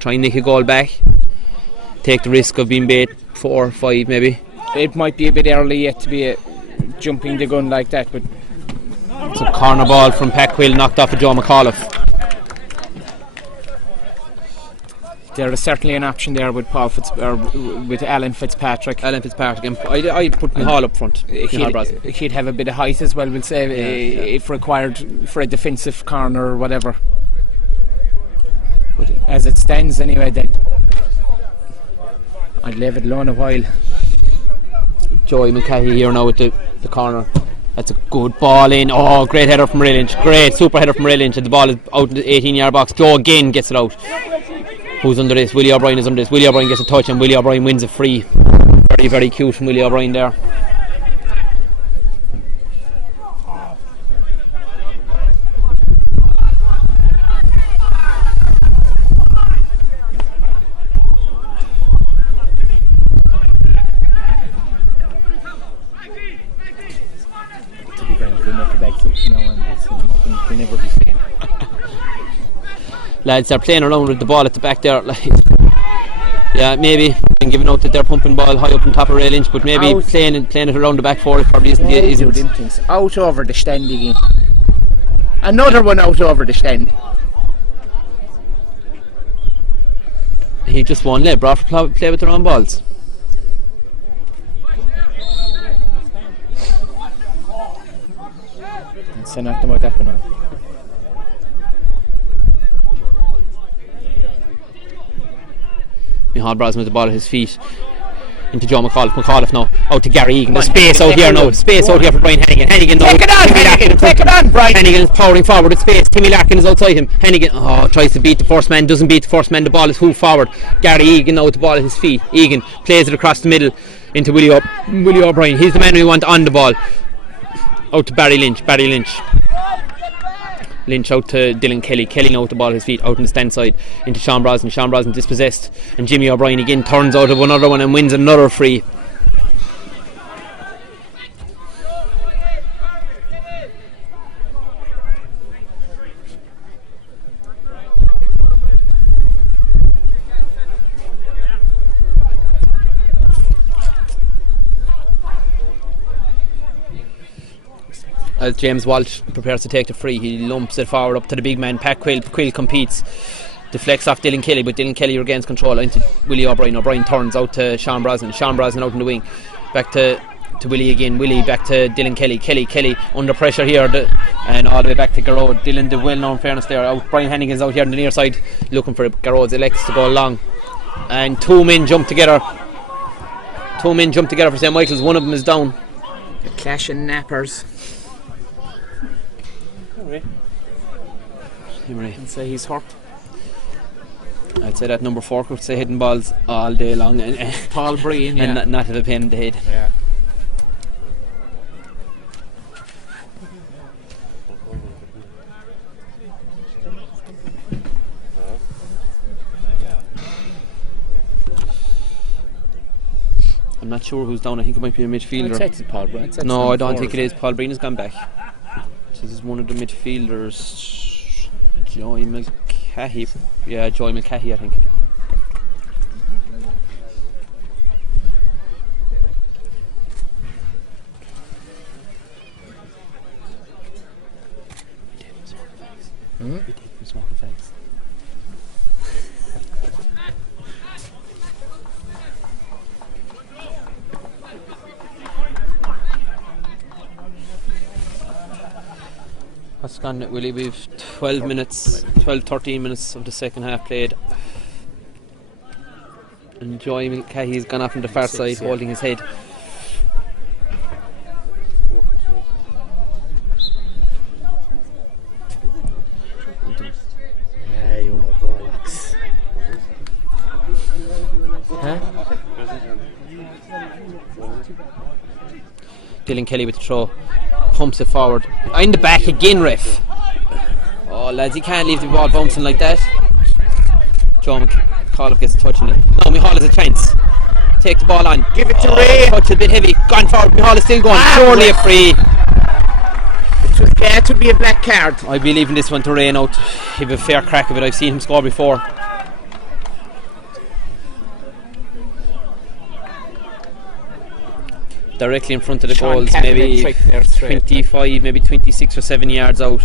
try and nick a goal back? Take the risk of being bait 4 or 5 maybe? It might be a bit early yet to be jumping the gun like that, but it's a corner ball from Pat Quill knocked off of Joe McAuliffe. There is certainly an option there with with Alan Fitzpatrick. And I'd put Micheál up front. He'd have a bit of height as well, we'll say, if required for a defensive corner or whatever. But as it stands anyway, I'd leave it alone a while. Joey McCahey here now with the corner. That's a good ball in. Oh, great header from Ray Lynch. Great super header from Ray Lynch. And the ball is out in the 18-yard box. Joe again gets it out. Who's under this? Willie O'Brien is under this. Willie O'Brien gets a touch and Willie O'Brien wins a free. Very, very cute from Willie O'Brien there. lads are playing around with the ball at the back there. Like, yeah, maybe and giving out that they're pumping ball high up on top of rail inch, but maybe playing it around the back four probably isn't. Out over the stand again. Another one out over the stand. He just won't let Broadford play with their own balls. So nothing about that one. Micheál Brosnan with the ball at his feet into Joe McAuliffe now, out to Gary Egan. There's space out here now, space out here for Brian Hennigan. Hennigan now, take it on, Brian. Hennigan is powering forward with space. Timmy Larkin is outside him. Hennigan tries to beat the first man, doesn't beat the first man. The ball is hoofed forward. Gary Egan now with the ball at his feet. Egan plays it across the middle into Willie O'Brien. He's the man we want on the ball. Out to Barry Lynch. Lynch out to Dylan Kelly. Kelly now with the ball at his feet, out on the stand side into Sean Brosnan. Sean Brosnan dispossessed, and Jimmy O'Brien again turns out of another one and wins another free. As James Walsh prepares to take the free, he lumps it forward up to the big man, Pat Quill. Quill competes, deflects off Dylan Kelly, but Dylan Kelly regains control into Willie O'Brien. O'Brien turns out to Sean Brosnan. Sean Brosnan out in the wing, back to Willie again. Willie back to Dylan Kelly. Kelly under pressure here, and all the way back to Garrod. Dylan did well now, in fairness there. Out Brian Hennigan's out here on the near side looking for it. Garrod's elects to go along, and two men jump together for St. Michael's. One of them is down. The clashing nappers. And say he's hurt. I'd say that number 4 could say hitting balls all day long, and Paul Breen, and not have a pain in the head. Yeah. I'm not sure who's down. I think it might be a midfielder. I'd say it's Paul Breen. No, I don't think it is. Paul Breen has gone back. This is one of the midfielders. Joey Mulcahy. Yeah, Joey Mulcahy, I think. Smoking fags. What's gone at Willie? We've 13 minutes of the second half played. And Joey Mulcahy's gone off on the far side, holding his head. Yeah, you know, bollocks. Huh? Dylan Kelly with the throw. Pumps it forward. In the back again, ref. Oh, lads, he can't leave the ball bouncing like that. Joe McAuliffe gets a touch on it. No, Micheál has a chance. Take the ball on. Give it to Ray. Touch a bit heavy. Gone forward. Micheál is still going. Surely a free. It would be a black card. I'd be leaving this one to Ray out. He'll have a fair crack of it. I've seen him score before. Directly in front of the Sean goals, Cavan maybe there 25, maybe 26 or 7 yards out.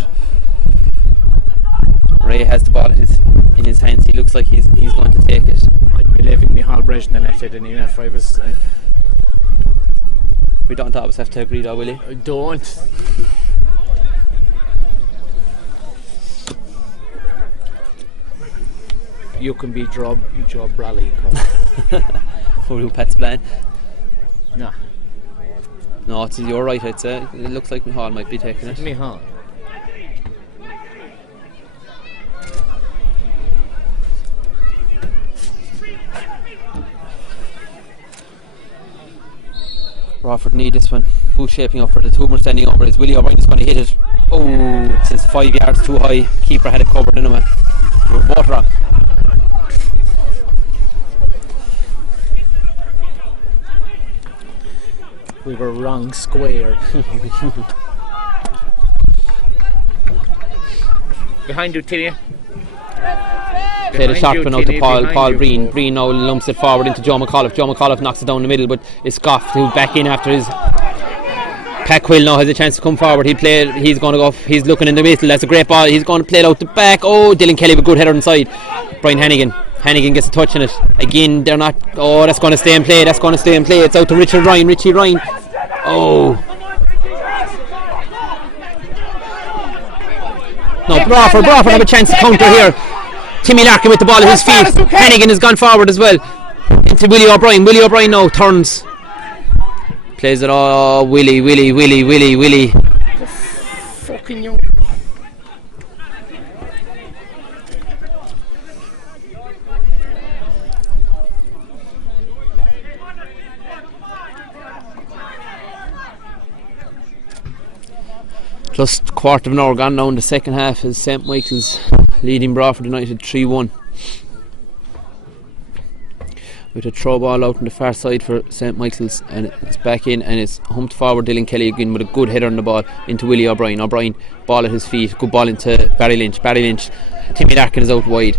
Ray has the ball in his hands. He looks like he's going to take it. I'd be leaving Micheál Brosnan at it, and even if I was. We don't always have to agree, though, will you? I don't. You can be Job Brally. Who Pat's playing? No. No, you're right, I'd say. It looks like Micheál might be taking it. Micheál. Broadford need this one. Who's shaping up for the two more standing over? Is Willie O'Brien is going to hit it? Oh, it says 5 yards too high. Keeper had it covered anyway. We were both wrong. We were wrong square. Behind you, Tilly. Played a sharp one out to Paul behind you. Breen. Breen now lumps it forward into Joe McAuliffe. Joe McAuliffe knocks it down the middle, but it's Goff who's back in after his. Packwill now has a chance to come forward. He's going to go. He's looking in the middle. That's a great ball. He's going to play it out the back. Oh, Dylan Kelly with a good header inside. Brian Hannigan gets a touch on it. Again, they're not. Oh, that's going to stay in play. It's out to Richie Ryan. Oh. No, Broadford have a chance to counter here. Timmy Larkin with the ball at his feet. Hannigan has gone forward as well. Into Willie O'Brien. Willie O'Brien now turns. Plays it all. Willie. Fucking young. Just quarter of an hour gone now in the second half as St Michael's leading Broadford United 3-1. With a throw ball out on the far side for St Michael's, and it's back in and it's humped forward. Dylan Kelly again with a good header on the ball into Willie O'Brien. Ball at his feet, good ball into Barry Lynch. Timmy Larkin is out wide.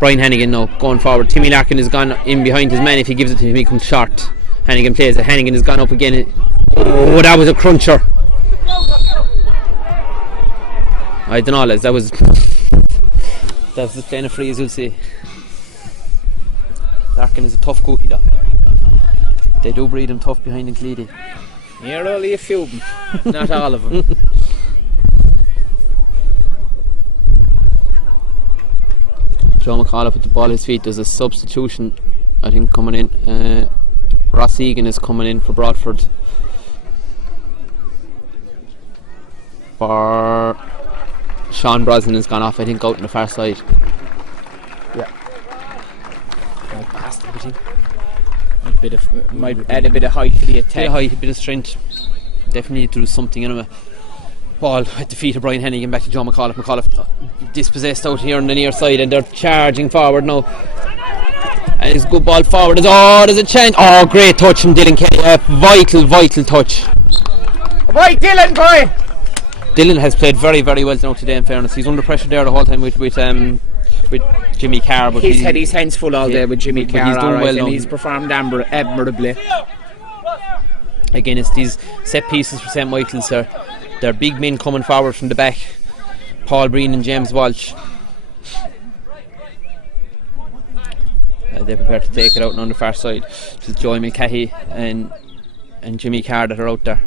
Brian Hannigan now going forward. Timmy Larkin has gone in behind his man. If he gives it to him, he comes short. Hannigan plays it. Hannigan has gone up again. Oh, that was a cruncher. I don't know, lads. That was as plain a free as you'll see. Larkin is a tough cookie though. They do breed him tough behind in Cleedy. You're only a few of them, not all of them. Joe McAuliffe with the ball at his feet. There's a substitution, I think, coming in. Ross Egan is coming in for Broadford. For Sean Brosnan has gone off, I think, out on the far side. Yeah. Might add a bit of height to the attack. A bit of strength. Definitely need to do something anyway. Ball at the feet of Brian Hennigan back to John McAuliffe. McAuliffe dispossessed out here on the near side and they're charging forward now. And it's a good ball forward. There's a chance. Oh, great touch from Dylan Kelly. A vital touch. Right, Dylan, boy! Dylan has played very, very well now today, in fairness. He's under pressure there the whole time with Jimmy Carr. But he's had his hands full all day with Jimmy Carr. He's doing well now. And he's performed admirably. Again, it's these set pieces for St Michael's. They're big men coming forward from the back. Paul Breen and James Walsh. They're prepared to take it out on the far side. It's Joey Mulcahy and Jimmy Carr that are out there.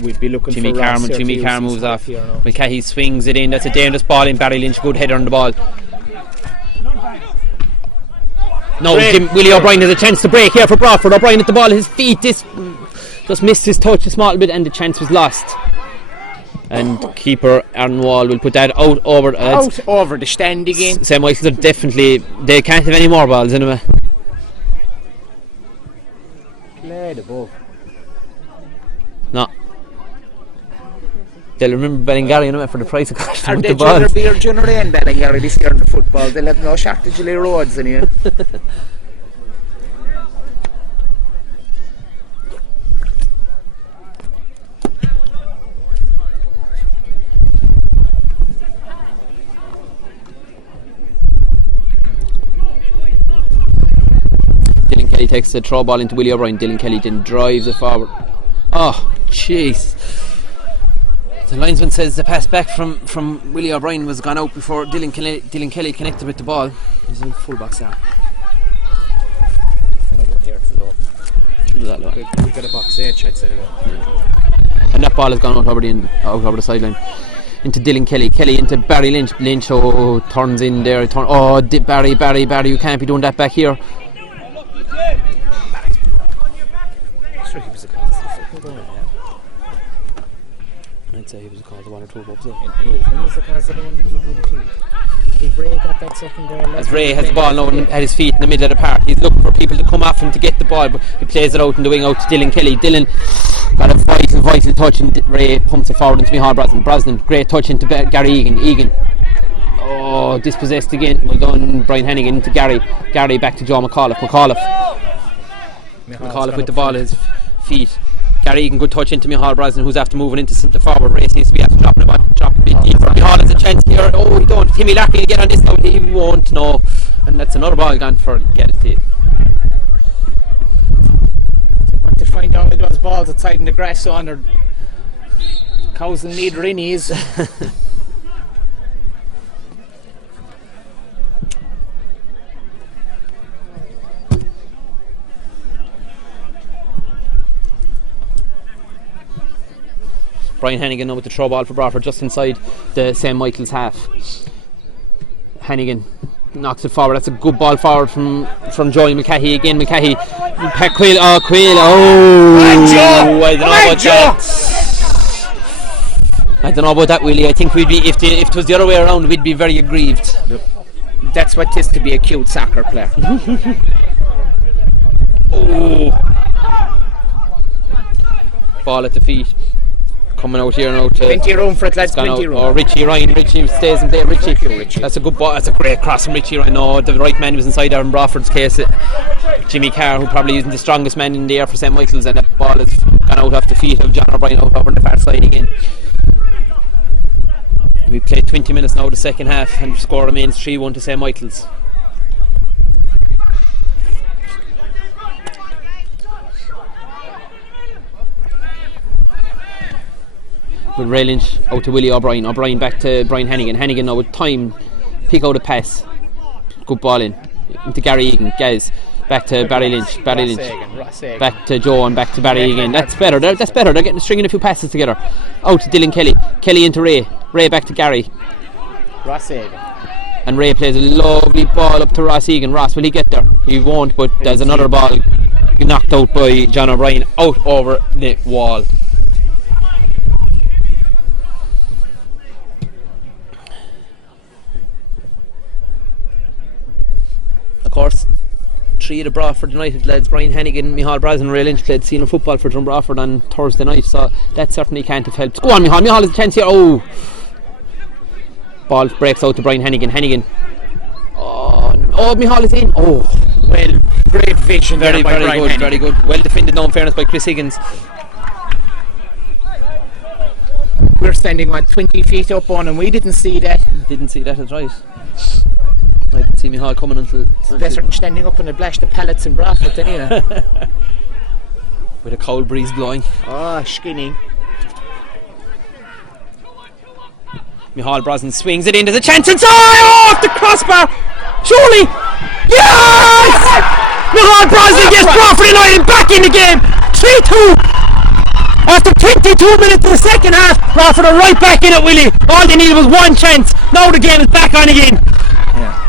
We'd be looking Jimmy for Carr. Jimmy Carr moves off. Mulcahy swings it in. That's a dangerous ball in. Barry Lynch, good header on the ball. No, Willie O'Brien has a chance to break here for Broadford. O'Brien at the ball, his feet just missed his touch a small bit and the chance was lost. And keeper Aaron Wall will put that out over the stand again. St Michael's are definitely, they can't have any more balls anyway. Played above. No. They'll remember Ballingarry anyway for the price of cost. Are they generally in Ballingarry this year in the football? They'll have no shortage of roads in here. Dylan Kelly takes the throw ball into Willie O'Brien. Dylan Kelly then drives it forward. Oh, jeez. The linesman says the pass back from Willie O'Brien was gone out before Dylan Kelly connected with the ball. He's in full box there. We've got a box H, I'd say. And that ball has gone out over the sideline into Dylan Kelly. Kelly into Barry Lynch. Lynch turns in there. Barry, you can't be doing that back here. I'd say he was called the one or two above there. If Ray got that second goal, as Ray has the ball now at his feet in the middle of the park, he's looking for people to come off him to get the ball, but he plays it out in the wing out to Dylan Kelly. Dylan got a vital touch and Ray pumps it forward into Micheál Brosnan. Great touch into Gary Egan. Oh, dispossessed again. Well done, Brian Hennigan into Gary back to Joe McAuliffe. McAuliffe with the ball at his feet. Gary Egan, good touch into Micheál Brosnan, who's after moving into centre forward. Ray seems to be after dropping a bit deeper. Micheál has a chance here. Oh, he don't. Timmy Larkin will get on this now. He won't. No. And that's another ball gone for Gality. Want to find out those balls outside in the grass on, or cows will need rinnies. Brian Hannigan now with the throw ball for Broadford just inside the St. Michael's half. Hannigan knocks it forward. That's a good ball forward from Joey McCahey again. McCahey, Quill. I don't know about that, Willie. I think we'd be if it was the other way around, we'd be very aggrieved. That's what it is to be a cute soccer player. Ball at the feet. Coming out here now to 20 room for it, lads. 20 room. Oh, Richie Ryan. Richie stays in there. Richie. That's a good ball. That's a great cross from Richie Ryan. No, the right man was inside there in Broadford's case. Jimmy Carr, who probably isn't the strongest man in the air for St. Michael's, and that ball has gone out off the feet of John O'Brien out over on the far side again. We played 20 minutes now, the second half, and the score remains 3-1 to St. Michael's. With Ray Lynch out to Willie O'Brien. O'Brien back to Brian Hannigan. Hannigan now with time. Pick out a pass. Good ball in. Into Gary Egan. Gaz. Back to Barry Lynch. Ross Egan. Back to Joe and back to Barry again. That's better. That's better. They're getting stringing a few passes together. Out to Dylan Kelly. Kelly into Ray. Ray back to Gary. Ross Egan. And Ray plays a lovely ball up to Ross Egan. Ross, will he get there? He won't, but there's another ball knocked out by John O'Brien out over the wall. Of course, three of the Broadford United lads, Brian Hannigan, Micheál Braz and Ray Lynch, played senior football for Drum Broadford on Thursday night, so that certainly can't have helped. Go on, Micheál. Micheál has a chance here. Oh, ball breaks out to Brian Hannigan. Micheál is in. Oh, well, great vision. Very good. Well defended now, in fairness, by Chris Higgins. We're standing 20 feet up on, and we didn't see that. That's right. I didn't see Micheál coming until. It's better than standing up and blash the pallets in Broadford, anyway. With a cold breeze blowing. Oh, skinny. Micheál Brosnan swings it in. There's a chance inside! Off the crossbar! Surely! Yes! Micheál Brosnan gets Broadford United back in the game! 3-2! After 22 minutes of the second half, Broadford are right back in it, Willie. All they needed was one chance. Now the game is back on again. Yeah.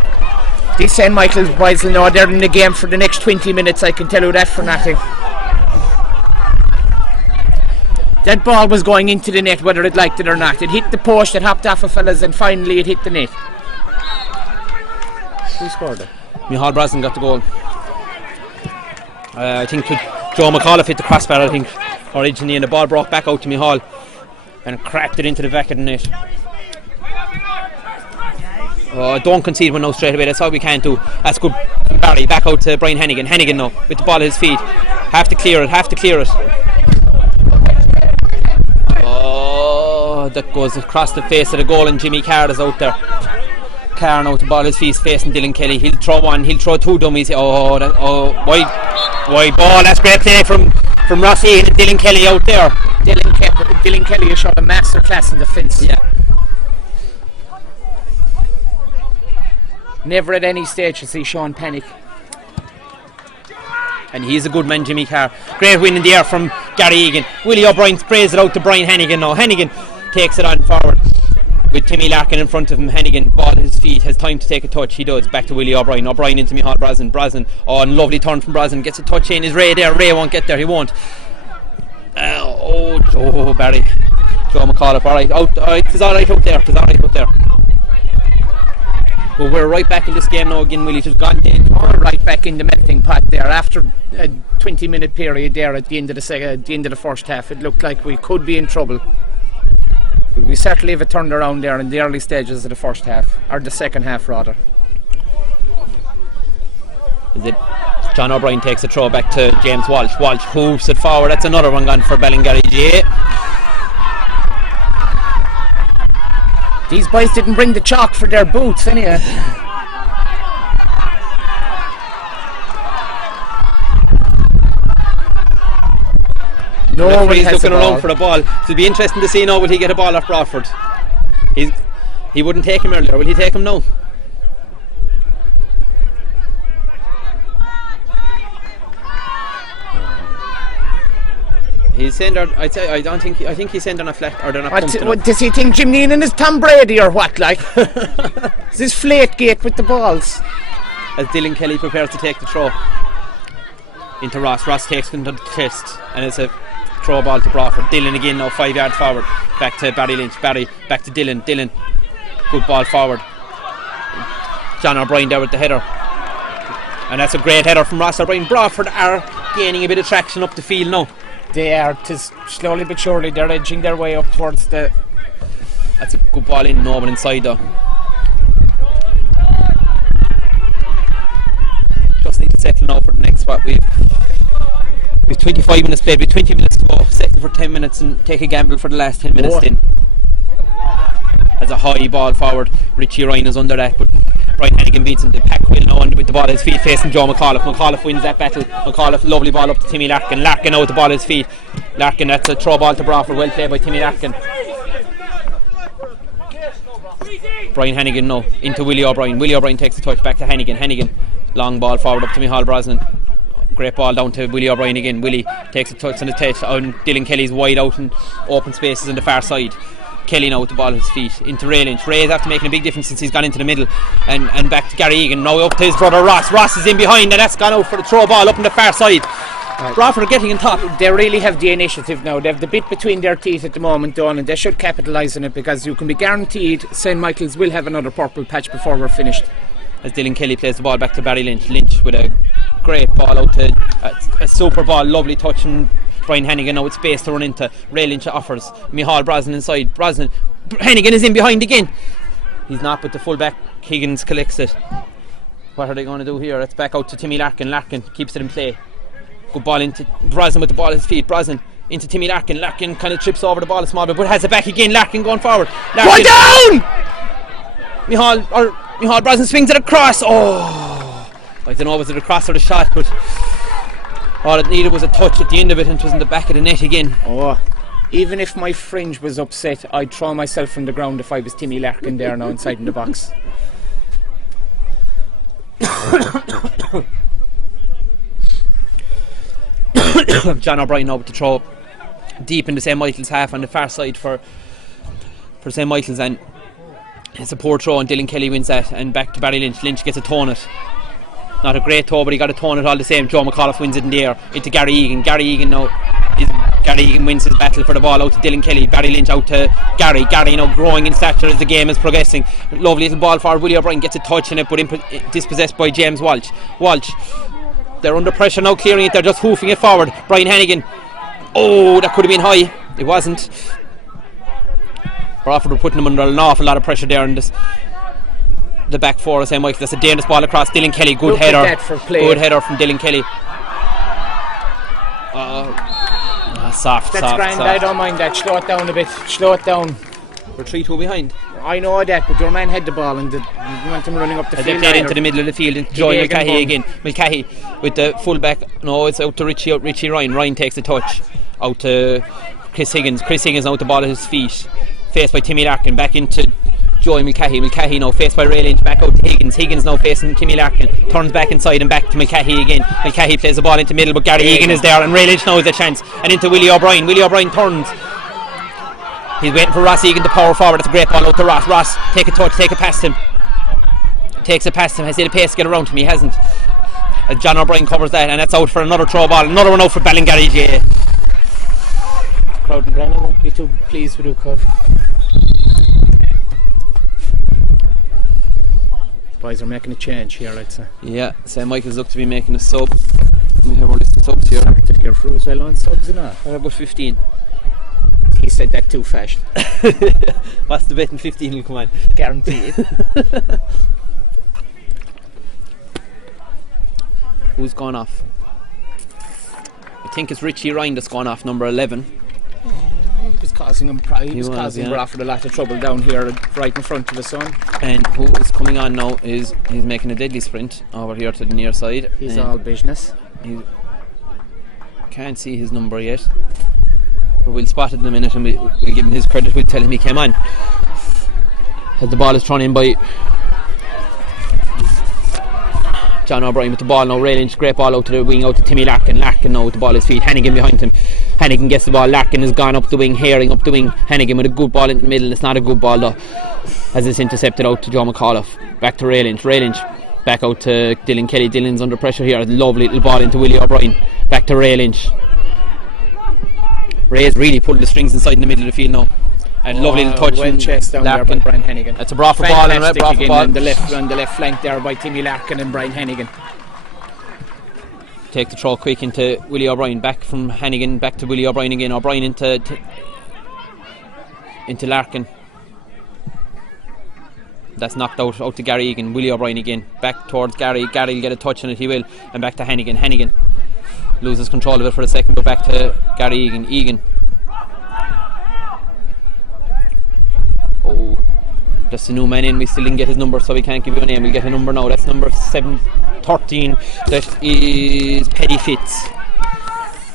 These St. Michael's boys will know they're in the game for the next 20 minutes, I can tell you that for nothing. That ball was going into the net whether it liked it or not. It hit the post, it hopped off of fellas, and finally it hit the net. Who scored it? Micheál Brosnan got the goal. I think Joe McAuliffe hit the crossbar, I think, originally, and the ball brought back out to Micheál and cracked it into the back of the net. Don't concede one now straight away, that's all we can do. That's good. Barry back out to Brian Hannigan. Hannigan now with the ball at his feet. Have to clear it. Oh, that goes across the face of the goal, and Jimmy Carr is out there. Carr now with the ball at his feet, facing Dylan Kelly. He'll throw one, he'll throw two dummies. Wide ball. That's great play from Rossi and Dylan Kelly out there. Dylan Kelly has shown a master class in defence. Yeah. Never at any stage to see Sean panic. And he's a good man, Jimmy Carr. Great win in the air from Gary Egan. Willie O'Brien sprays it out to Brian Hannigan now. Hannigan takes it on forward with Timmy Larkin in front of him. Hannigan, ball at his feet, has time to take a touch. He does. Back to Willie O'Brien. O'Brien into Micheál Brosnan. Lovely turn from Brosnan. Gets a touch in. Is Ray there? Ray won't get there. He won't. Barry. Joe McAuliffe. Alright. It's alright out there. But we're right back in this game now again, Willie. Just gone dead. Right back in the melting pot there. After a 20-minute period there at the end of the first half, it looked like we could be in trouble. But we certainly have turned around there in the early stages of the first half, or the second half rather. John O'Brien takes a throw back to James Walsh. Walsh hoops it forward. That's another one gone for Ballingarry GA. These boys didn't bring the chalk for their boots, anyway. No one He's has looking the around ball. for the ball. It'll be interesting to see now, will he get a ball off Broadford? He wouldn't take him earlier. Will he take him now? He's sending. I think he's sending a flat or they're not pumped enough. What, does he think Jim Neenan is Tom Brady or what? Like, is this Flakegate with the balls? As Dylan Kelly prepares to take the throw into Ross. Ross takes him to the chest, and it's a throw ball to Broadford. Dylan again now 5 yards forward. Back to Barry Lynch. Barry back to Dylan. Dylan, good ball forward. John O'Brien there with the header, and that's a great header from Ross O'Brien. Broadford are gaining a bit of traction up the field now. They are, slowly but surely, they're edging their way up towards the... That's a good ball in, no one inside though. Just need to settle now for the next spot. We've 25 minutes played, we've 20 minutes to go. Settle for 10 minutes and take a gamble for the last 10 minutes in. As a high ball forward, Richie Ryan is under that, but Brian Hannigan beats him. The pack will now under with the ball at his feet, facing Joe McAuliffe. McAuliffe wins that battle. McAuliffe, lovely ball up to Timmy Larkin. Larkin now with the ball at his feet. Larkin, that's a throw ball to Broadford. Well played by Timmy Larkin. Brian Hannigan now into Willie O'Brien. Willie O'Brien takes the touch back to Hannigan. Hannigan, long ball forward up to Micheál Brosnan. Great ball down to Willie O'Brien again. Willie takes a touch on the touch on Dylan Kelly's wide out and open spaces on the far side. Kelly now with the ball at his feet into Ray Lynch. Ray is after making a big difference since he's gone into the middle, and back to Gary Egan. Now up to his brother Ross. Ross is in behind, and that's gone out for the throw ball up on the far side. Broadford are getting on top. They really have the initiative now. They have the bit between their teeth at the moment, Don, and they should capitalise on it, because you can be guaranteed St. Michael's will have another purple patch before we're finished. As Dylan Kelly plays the ball back to Barry Lynch. Lynch with a great ball out to a super ball, lovely touch, and Brian Hannigan now with space to run into. Ray Lynch offers Micheál Brosnan inside. Brosnan, Hannigan is in behind again. He's not, but the fullback Higgins collects it. What are they going to do here? It's back out to Timmy Larkin. Larkin keeps it in play. Good ball into Brosnan with the ball at his feet. Brosnan into Timmy Larkin. Larkin kind of trips over the ball a small bit, but has it back again. Larkin going forward. Go down! Micheál Brosnan swings it across. Oh, I don't know, was it a cross or the shot, but all it needed was a touch at the end of it, and it was in the back of the net again. Oh, even if my fringe was upset, I'd throw myself from the ground if I was Timmy Larkin there now inside in the box. John O'Brien now with the throw deep into St. Michael's half on the far side for St. Michael's, and it's a poor throw, and Dylan Kelly wins that, and back to Barry Lynch. Lynch gets a tone it. Not a great throw, but he got a tone it all the same. Joe McAuliffe wins it in the air into Gary Egan. Gary Egan wins his battle for the ball out to Dylan Kelly. Barry Lynch out to Gary. Gary now growing in stature as the game is progressing. Lovely little ball forward. Willie O'Brien gets a touch in it, but dispossessed by James Walsh. They're under pressure now, clearing it. They're just hoofing it forward. Brian Hannigan. Oh, that could have been high. It wasn't. Broadford were putting them under an awful lot of pressure there in the back four of St. Michael. That's a dangerous ball across. Dylan Kelly, good header. Good header from Dylan Kelly. Soft. That's grand. I don't mind that. Slow it down a bit. Slow it down. We're 3-2 behind. I know that, but your man had the ball and you want him running up the field. They played into the middle of the field into Joey Mulcahy again. Mulcahy with the full-back. No, it's out to Richie Ryan. Ryan takes the touch. Out to Chris Higgins. Chris Higgins now with the ball at his feet. Faced by Timmy Larkin. Back into Joey Mulcahy. Mulcahy now faced by Ray Lynch. Back out to Higgins. Higgins now facing Timmy Larkin. Turns back inside and back to Mulcahy again. Mulcahy plays the ball into middle, but Gary Egan is there, and Ray Lynch now has a chance. And into Willie O'Brien. Willie O'Brien turns. He's waiting for Ross Egan to power forward. It's a great ball out to Ross. Ross, take a touch, take it past him. Takes it past him. Has he the pace to get around him? He hasn't. John O'Brien covers that, and that's out for another throw ball. Another one out for Ballingarry GA. Crowd and Granny won't be too pleased with Ukov. Boys are making a change here, I'd say. Yeah, St. Michael's look to be making a sub. We have our list of subs here. To get through as well on subs and all. What about 15? He said that too fast. What's the bet in 15 will come on? Guaranteed. Who's gone off? I think it's Richie Ryan that's gone off, number 11. He was causing him Broadford a lot of trouble down here right in front of the sun. And who is coming on now is he's making a deadly sprint over here to the near side. He's all business. He can't see his number yet. but we'll spot it in a minute and we'll give him his credit. We'll tell him he came on. As the ball is thrown in by John O'Brien with the ball now. Ray Lynch, great ball out to the wing, out to Timmy Larkin. Larkin now with the ball at his feet. Hannigan behind him. Hannigan gets the ball. Larkin has gone up the wing, herring up the wing. Hannigan with a good ball in the middle. It's not a good ball though, as it's intercepted out to Joe McAuliffe. Back to Ray Lynch. Ray Lynch back out to Dylan Kelly. Dylan's under pressure here. A lovely little ball into Willie O'Brien. Back to Ray Lynch. Ray's really pulling the strings inside in the middle of the field now. And lovely little touch well from chased down Larkin. there by Brian Hennigan. It's a Broadford ball, and Broadford again ball on the left flank there by Timmy Larkin and Brian Hennigan. Take the throw quick into Willie O'Brien. Back from Hannigan, back to Willie O'Brien again. O'Brien into Larkin. That's knocked out to Gary Egan. Willie O'Brien again. Back towards Gary. Gary will get a touch on it, he will. And back to Hannigan. Hannigan loses control of it for a second, but back to Gary Egan. Egan. Oh, just a new man in. We still didn't get his number, so we can't give you a name. We'll get a number now. That's number 713. That is Paddy Fitz.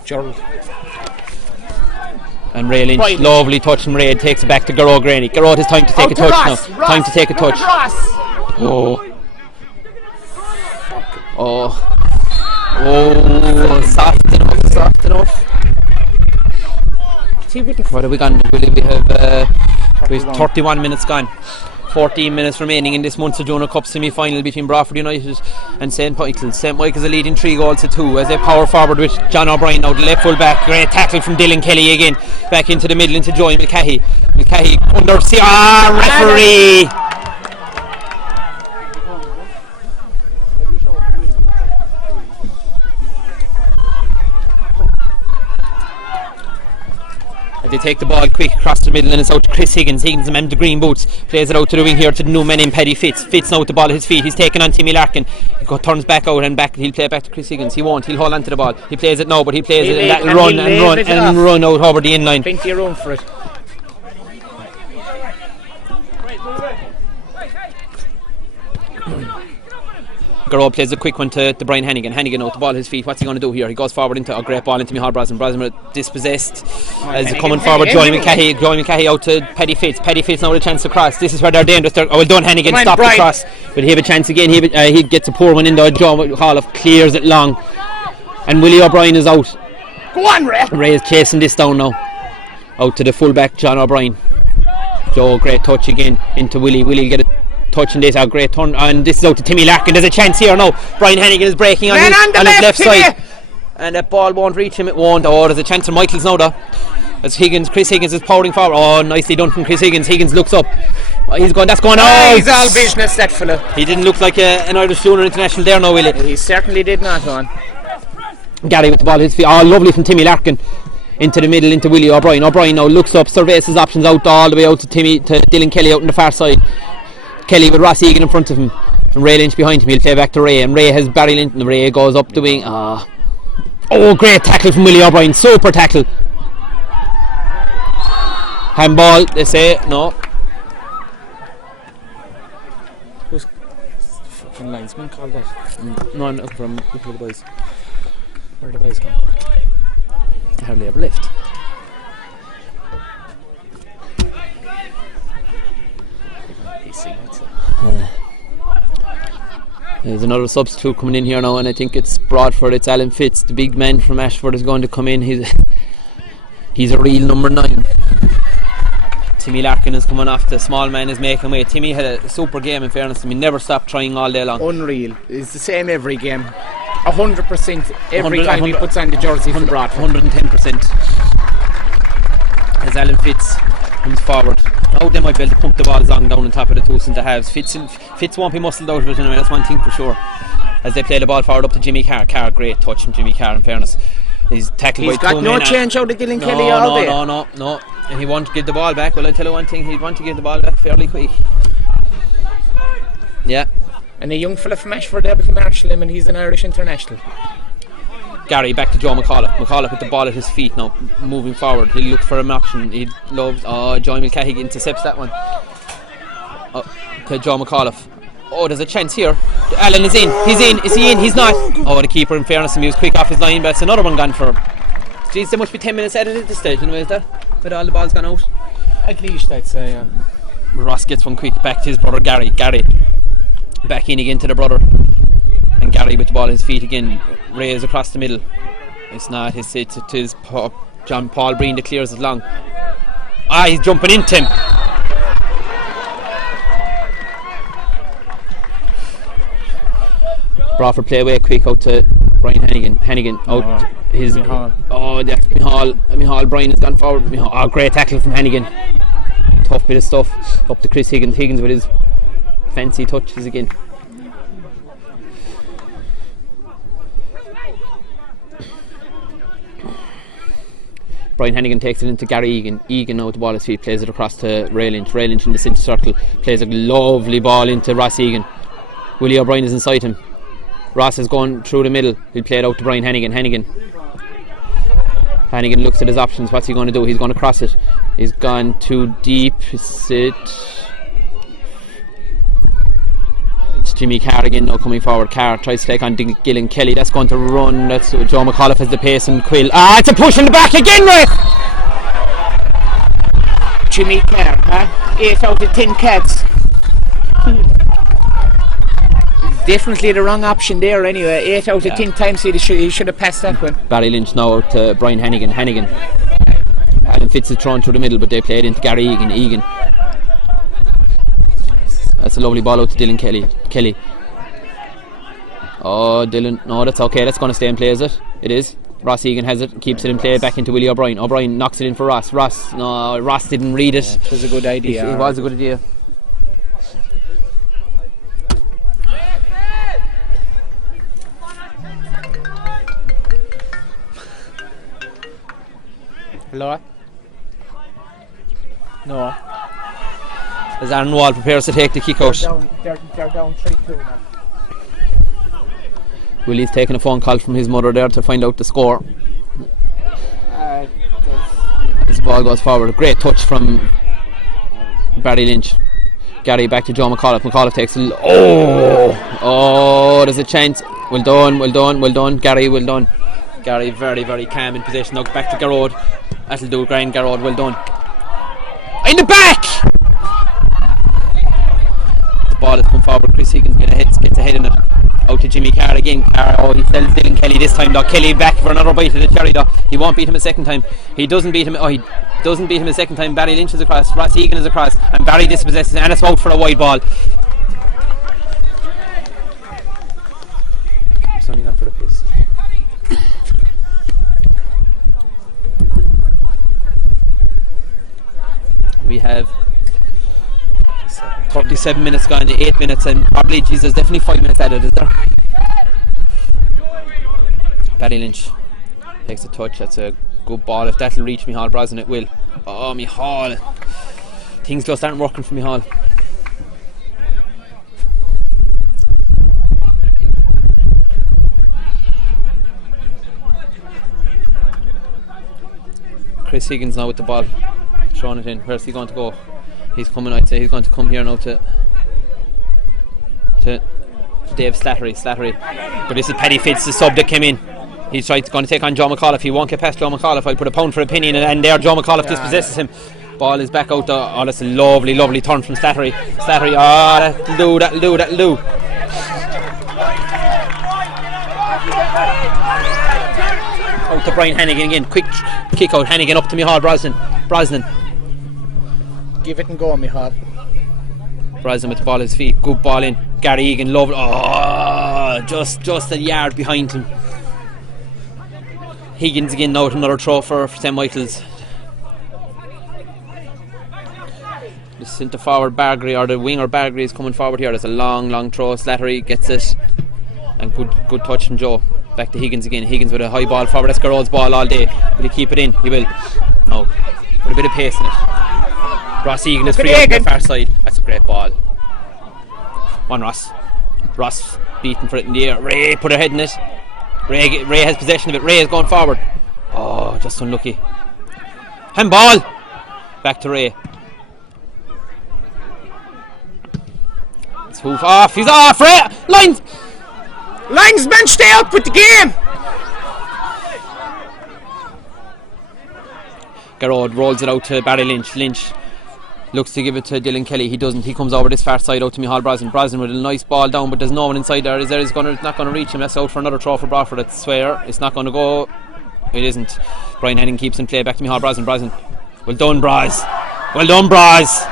Gerald. And Ray Lynch, lovely touch from Ray. Takes it back to Garrod Graney. Garrod has time to take a touch now. Time to take a touch. Oh. Soft enough. What have we gone? We have 31 minutes gone. 14 minutes remaining in this Munster Junior Cup semi-final between Broadford United and St. Michael's. St. Michael's are leading 3-2 as they power forward with John O'Brien now, the left full back. Great tackle from Dylan Kelly again. Back into the middle into Joey Mulcahy. Mulcahy under referee. They take the ball quick across the middle and it's out to Chris Higgins. Higgins, the man with the green boots, plays it out to the wing here to the new man in Paddy Fitz. Fitz now with the ball at his feet. He's taken on Timmy Larkin. He turns back out and back. He'll play it back to Chris Higgins. He won't. He'll hold on to the ball. He plays it now, but he plays it and that'll run out over the inline. Plenty of room for it. Garrod plays a quick one to Brian Hannigan. Hannigan out the ball at his feet. What's he going to do here? He goes forward into a great ball into Micheál Brosnan. Brosnan dispossessed as coming forward. Joey Mulcahy out to Paddy Fitz. Paddy Fitz now with a chance to cross. This is where they're dangerous. Well done, Hannigan. Stop the cross. But he have a chance again. He gets a poor one into Joe McAuliffe. Clears it long. And Willie O'Brien is out. Go on, Ray. Ray is chasing this down now. Out to the fullback, John O'Brien. Joe, great touch again into Willie. Willie will get a touch in this, a great turn, and this is out to Timmy Larkin. There's a chance here now. Brian Hannigan is breaking on his left side, and that ball won't reach him. It won't. Oh, there's a chance for Michaels now though, as Chris Higgins is powering forward. Oh, nicely done from Chris Higgins. Higgins looks up. He's going. That's going out. He's all business, that fella. He didn't look like an Irish Junior International there now, Willie. He certainly did not, on. Gary with the ball at his feet. Oh, lovely from Timmy Larkin into the middle into Willie O'Brien. O'Brien now looks up, surveys his options out all the way out to Dylan Kelly out on the far side. Kelly with Ross Egan in front of him and Ray Lynch behind him. He'll play back to Ray, and Ray has Barry Lynch, and Ray goes up the wing. Oh, great tackle from Willie O'Brien. Super tackle. Handball, they say. No. Who's fucking linesman called that? No, from the boys. Where are the boys going? They hardly ever left. There's another substitute coming in here now, and I think it's Broadford. It's Alan Fitz, the big man from Ashford, is going to come in. He's a real number 9. Timmy Larkin is coming off. The small man is making way. Timmy had a super game, in fairness to him. He never stopped trying all day long. Unreal. It's the same every game. 100% every time he puts on the jersey for Broadford. 110%. As Alan Fitz comes forward. Now they might be able to pump the balls long down on top of the two centre halves. Fitz won't be muscled out of it anyway, that's one thing for sure. As they play the ball forward up to Jimmy Carr. Carr, great touch from Jimmy Carr, in fairness. He's tackled by 2 men. He's got no change out of Dylan Kelly all day. No. And he won't give the ball back. Well, I'll tell you one thing, he'd want to give the ball back fairly quick. Yeah. And a young fella from Ashford there became Marshall him, and he's an Irish international. Gary back to Joe McAuliffe. McAuliffe with the ball at his feet now, moving forward. He'll look for an option. He loves. Joey Mulcahy intercepts that one. To Joe McAuliffe. Oh, there's a chance here. Alan is in. He's in. Is he in? He's not. Oh, the keeper, in fairness to him, he was quick off his line, but it's another one gone for Geez, there must be 10 minutes added at this stage, anyway, is there? With all the balls gone out. At least, I'd say, yeah. Ross gets one quick back to his brother Gary. Gary back in again to the brother. And Gary with the ball at his feet again. Ray is across the middle. It's not his, it's John Paul Breen that clears it long. He's jumping into him. Broadford play away quick out to Brian Hannigan. Hannigan out his. That's Michal. Brian has gone forward. Great tackle from Hannigan. Tough bit of stuff up to Chris Higgins. Higgins with his fancy touches again. Brian Hannigan takes it into Gary Egan. Egan now with the ball at his feet, plays it across to Ray Lynch. Ray Lynch in the centre circle, plays a lovely ball into Ross Egan. Willie O'Brien is inside him. Ross is going through the middle. He'll play it out to Brian Hannigan. Hannigan looks at his options. What's he going to do? He's going to cross it. He's gone too deep. It's Jimmy Carr again now coming forward. Carr tries to take on Gillen Kelly. That's going to run. That's Joe McAuliffe has the pace and Quill. It's a push in the back again, Ray! Jimmy Carr, 8 out of 10 cats. Definitely the wrong option there anyway. 8 out of 10 times he should have passed that one. Barry Lynch now out to Brian Hannigan. Alan Fitz is thrown through the middle, but they play it into Gary Egan. That's a lovely ball out to Dylan Kelly. Dylan, no, that's okay. That's going to stay in play, is it? It is. Ross Egan has it, keeps it in play, back into Willie O'Brien. O'Brien knocks it in for Ross. Ross didn't read it. It was a good idea. It was a good idea. Hello? No. As Aaron Wall prepares to take the kick out. They're down 3-2 now. Willie's taking a phone call from his mother there to find out the score. This ball goes forward. Great touch from Barry Lynch. Gary back to Joe McAuliffe. McAuliffe takes a there's a chance. Well done. Gary, well done. Gary very, very calm in possession. Now back to Garrod. That'll do, Brian Garrod, well done. In the back! The ball has come forward. Chris Higgins gets ahead in it. Out to Jimmy Carr again. Carr, he sells Dylan Kelly this time though. Kelly back for another bite of the cherry though. He won't beat him a second time. He doesn't beat him a second time. Barry Lynch is across. Ross Egan is across. And Barry dispossesses and it's out for a wide ball. He's only gone for the piss. We have 37 minutes gone to 8 minutes and probably, there's definitely 5 minutes added, is there? Barry Lynch takes a touch. That's a good ball. If that'll reach Michal Brosnan, it will. Michal. Things just aren't working for Michal. Chris Higgins now with the ball. Throwing it in. Where's he going to go? He's coming, I'd say he's going to come here now to Dave Slattery. But this is Paddy Fitz, the sub that came in. He's going to take on Joe McAuliffe. He won't get past Joe McAuliffe. I'll put a pound for a penny in it, and there Joe McAuliffe dispossesses him. Ball is back out. That's a lovely turn from Slattery. That'll do. Out to Brian Hannigan again. Quick kick out. Hannigan up to Michal Brosnan. Give it and go, Michal. Brosnan with the ball at his feet. Good ball in. Gary Egan, lovely. Just a yard behind him. Higgins again now with another throw for St. Michael's. The centre forward Bargary, or the winger Bargary, is coming forward here. There's a long throw. Slattery gets it. And good touch from Joe. Back to Higgins again. Higgins with a high ball forward. That's Garrod's ball all day. Will he keep it in? He will. No. Put a bit of pace in it. Ross Egan is free on the far side. That's a great ball. One Ross beating for it in the air. Ray put her head in it. Ray has possession of it. Ray is going forward. Just unlucky. Handball. Back to Ray. It's hoof off. He's off. Ray. Linesman, stay up with the game. Garrod rolls it out to Barry Lynch. Lynch looks to give it to Dylan Kelly. He doesn't. He comes over this far side out to Micheál Brosnan. Brosnan with a nice ball down, but there's no one inside there. It's not going to reach him. That's out for another throw for Broadford. I swear it's not going to go. It isn't. Brian Henning keeps in play back to Micheál Brosnan. Brosnan, well done, Bros. Well done, Bros.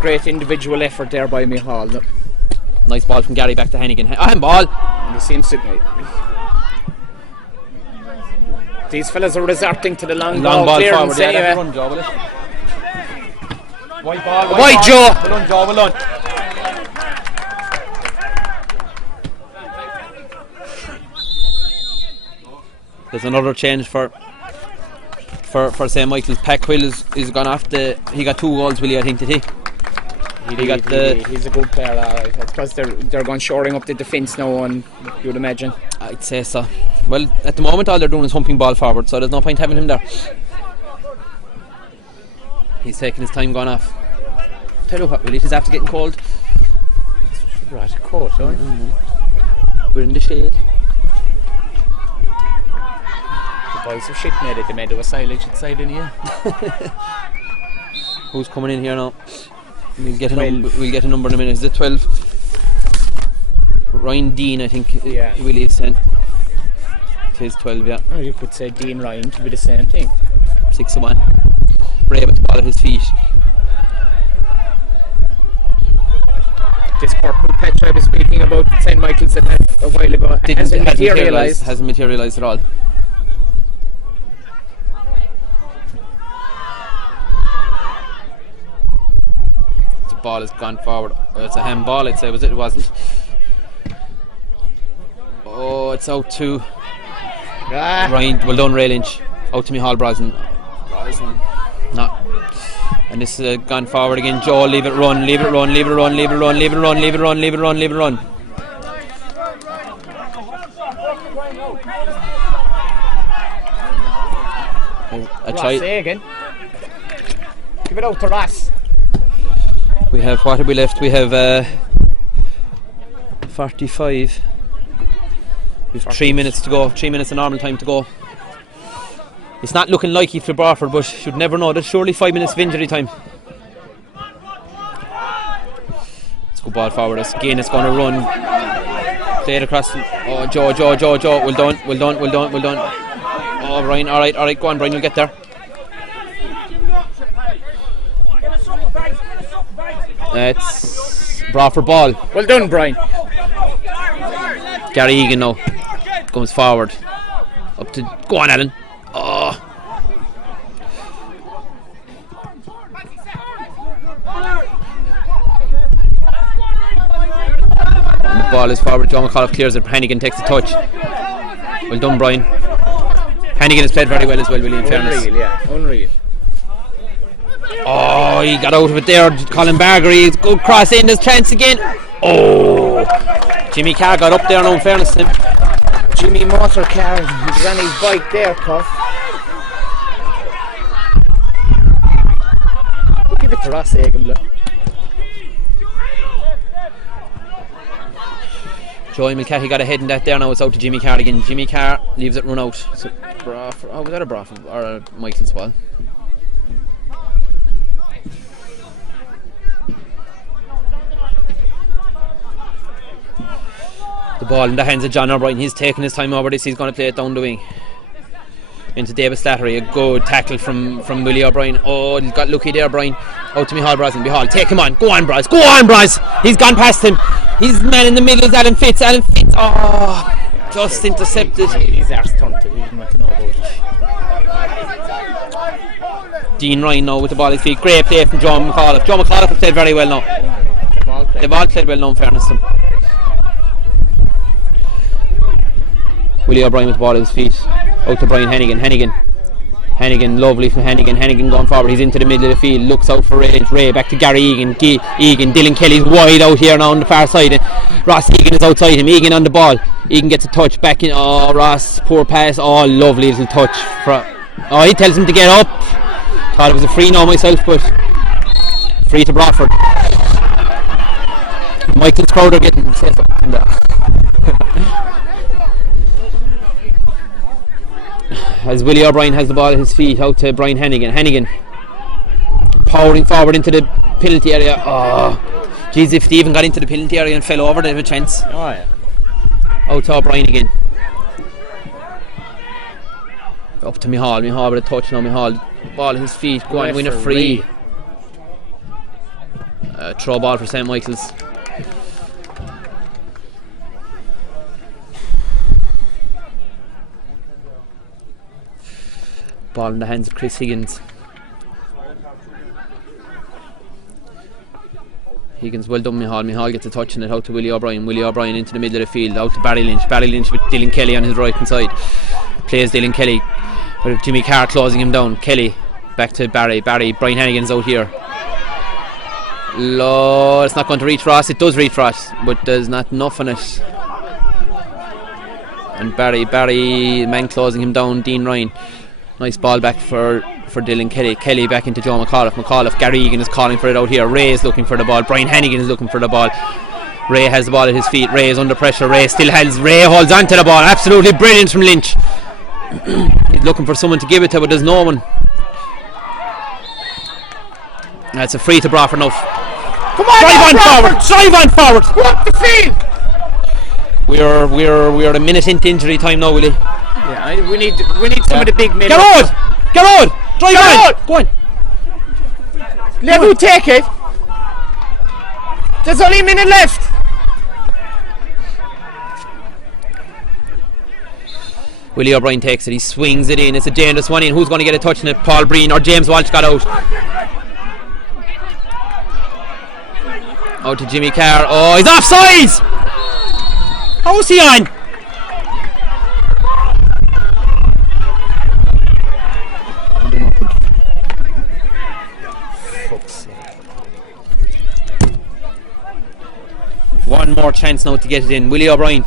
Great individual effort there by Micheál. Nice ball from Gary back to Hennigan. Handball. And he seems to. These fellas are resorting to the long ball forward. anyway. Yeah, run, Joe, will it? White ball. White Joe. Well done, Joe. Well done. There's another change for St. Michael's. Pat Quill is gone off he got 2 goals, Willie, I think, did he? He's a good player, alright. I suppose they're going shoring up the defence now, and you would imagine. I'd say so. Well, at the moment all they're doing is humping ball forward, so there's no point having him there. He's taking his time going off. Tell you what, Willie, it is after getting cold. Right, coat, don't We're in the shade. The boys are shit made it. They made a silage inside in here. Who's coming in here now? We'll get a number in a minute. Is it 12? Ryan Dean, I think. Yeah. Willie is saying. It is 12, yeah. Or you could say Dean Ryan to be the same thing. 6-1. Bray with the ball at his feet. This purple patch I was speaking about at St. Michael's a while ago hasn't materialised. Hasn't materialised at all. The ball has gone forward. It's a handball, I'd say, was it? It wasn't. Oh, it's out to Ryan. Well done, Ray Lynch. Out to Micheál Brosnan. No. And this has gone forward again. Joe, leave it run, leave it run, leave it run, leave it run, leave it run, leave it run, leave it run, leave it run. I tried. Again. Give it out to Ross. We have, what have we left? We have 45. We have 3 minutes to go. 3 minutes of normal time to go. It's not looking likely for Broadford, but you'd never know. There's surely 5 minutes of injury time. Let's go ball forward. Again, it's going to run. Play it across. Oh, Joe. Well done. Oh, Brian. All right. Go on, Brian. You'll get there. It's Broadford ball. Well done, Brian. Gary Egan now comes forward. Up to. Go on, Alan. Oh. And the ball is forward. John McAuliffe clears it. Hannigan takes the touch. Well done, Brian. Hannigan has played very well as well, Willie, in fairness. Unreal. Oh, he got out of it there. Colin Bargery, good cross in. There's chance again. Oh, Jimmy Carr got up there now, in fairness to him. Jimmy Motor Car, he was on his bike there, Cuff. We'll give it to Ross Egan, look. Joey Mulcahy got ahead in that there now. It's out to Jimmy Carr again. Jimmy Carr leaves it run out. So, was that a Broadford or a Michael's ball? The ball in the hands of John O'Brien. He's taking his time over this. He's going to play it down the wing into David Slattery. A good tackle from Willie O'Brien. Oh, he's got lucky there, Brian. Out to Micheál Brosnan. Behal, take him on. Go on, Bros. He's gone past him. He's man in the middle is Alan Fitz. Oh, just intercepted. He's arse stunted. He didn't want to know about it. Dean Ryan now with the ball at his feet. Great play from John McAuliffe. John McAuliffe has played very well now. They've all played well now, in fairness to them. Willie O'Brien with the ball at his feet. Out to Brian Hannigan. Hannigan, lovely from Hannigan. Hannigan going forward. He's into the middle of the field. Looks out for Ray. Ray back to Gary Egan. Dylan Kelly's wide out here now on the far side. Ross Egan is outside him. Egan on the ball. Egan gets a touch back in. Oh, Ross, poor pass. Oh, lovely little touch. He tells him to get up. Thought it was a free now myself, but free to Broadford. Michael's crowd are getting set up. as Willie O'Brien has the ball at his feet, out to Brian Hannigan. Hannigan powering forward into the penalty area. Oh, geez, if they even got into the penalty area and fell over, they'd have a chance. Oh yeah. Out to O'Brien again. Up to Mihal. Mihal with a touch now. Mihal, ball at his feet. Go on, win a free. Throw ball for St. Michael's. Ball in the hands of Chris Higgins. Higgins, well done, Mihal. Mihal gets a touch on it. Out to Willie O'Brien. Willie O'Brien into the middle of the field. Out to Barry Lynch. Barry Lynch with Dylan Kelly on his right hand side. Plays Dylan Kelly with Jimmy Carr closing him down. Kelly back to Barry. Brian Hannigan's out here. It's not going to reach Ross. It does reach Ross, but there's not enough on it. And Barry, the man closing him down, Dean Ryan. Nice ball back for Dylan Kelly. Kelly back into Joe McAuliffe. Gary Egan is calling for it out here. Ray is looking for the ball. Brian Hannigan is looking for the ball. Ray has the ball at his feet. Ray is under pressure. Ray holds on to the ball. Absolutely brilliant from Lynch. He's looking for someone to give it to, but there's no one. That's a free to Broadford now. Come on, Drive on forward. Go up the field. We're a minute into injury time now, Willie. Yeah, we need some of the big men. Get on! Drive on! Go on. Let who take it? There's only a minute left. Willie O'Brien takes it. He swings it in. It's a dangerous one in. Who's going to get a touch on it? Paul Breen or James Walsh got out. Out to Jimmy Carr. Oh, he's offsides! How's he on? One more chance now to get it in. Willie O'Brien.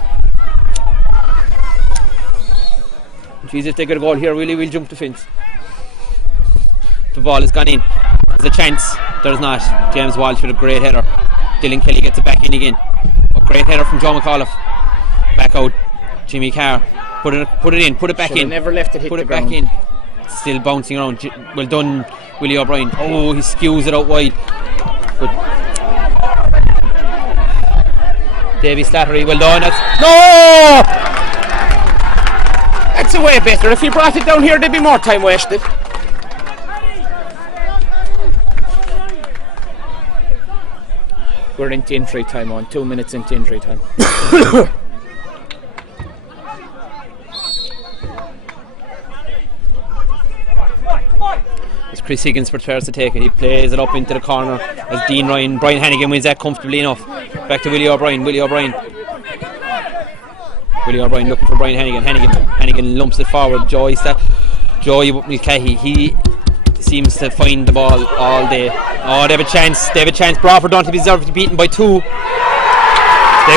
Jeez, if they get a goal here, Willie will jump the fence. The ball has gone in. There's a chance. There's not. James Walsh with a great header. Dylan Kelly gets it back in again. A great header from Joe McAuliffe. Back out. Jimmy Carr. Put it in. Put it back in. Never left it hit Put the it back ground. in. Still bouncing around. Well done, Willie O'Brien. Oh, he skews it out wide. But Davy Slattery, well done. That's a way better. If he brought it down here, there'd be more time wasted. We're into injury time 2 minutes into injury time. As Chris Higgins prepares to take it, he plays it up into the corner as Dean Ryan. Brian Hannigan wins that comfortably enough. Back to Willie O'Brien. Willie O'Brien looking for Brian Hannigan. Hannigan lumps it forward. Joey Mulcahy, he seems to find the ball all day. Oh, they have a chance. Broadford don't deserve to be beaten by 2. They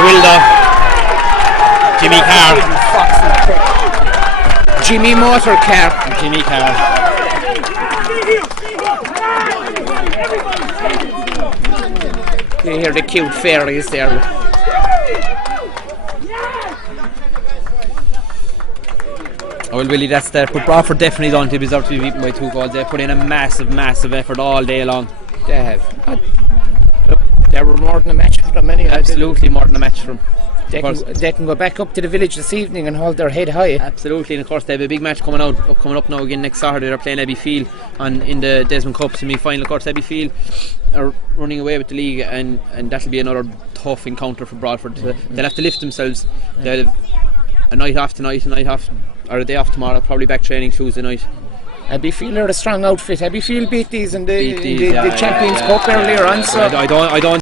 will though. Jimmy Carr. Jimmy Motor Carr. Jimmy Carr. You hear the cute fairies there. Oh, well, Willie, that's that. But Broadford definitely don't deserve to be beaten by 2 goals. They put in a massive effort all day long. They have. Look, they were more than a match for them anyway. Absolutely more than a match for them. They can go back up to the village this evening and hold their head high. Absolutely, and of course they have a big match coming up now again next Saturday. They're playing Abbeyfield in the Desmond Cup semi-final. Of course, Abbeyfield are running away with the league, and that'll be another tough encounter for Broadford. They'll have to lift themselves. They'll have a night off tonight, or a day off tomorrow. Probably back training Tuesday night. Abbeyfield are a strong outfit. Abbeyfield beat these in the Champions Cup earlier on. So I don't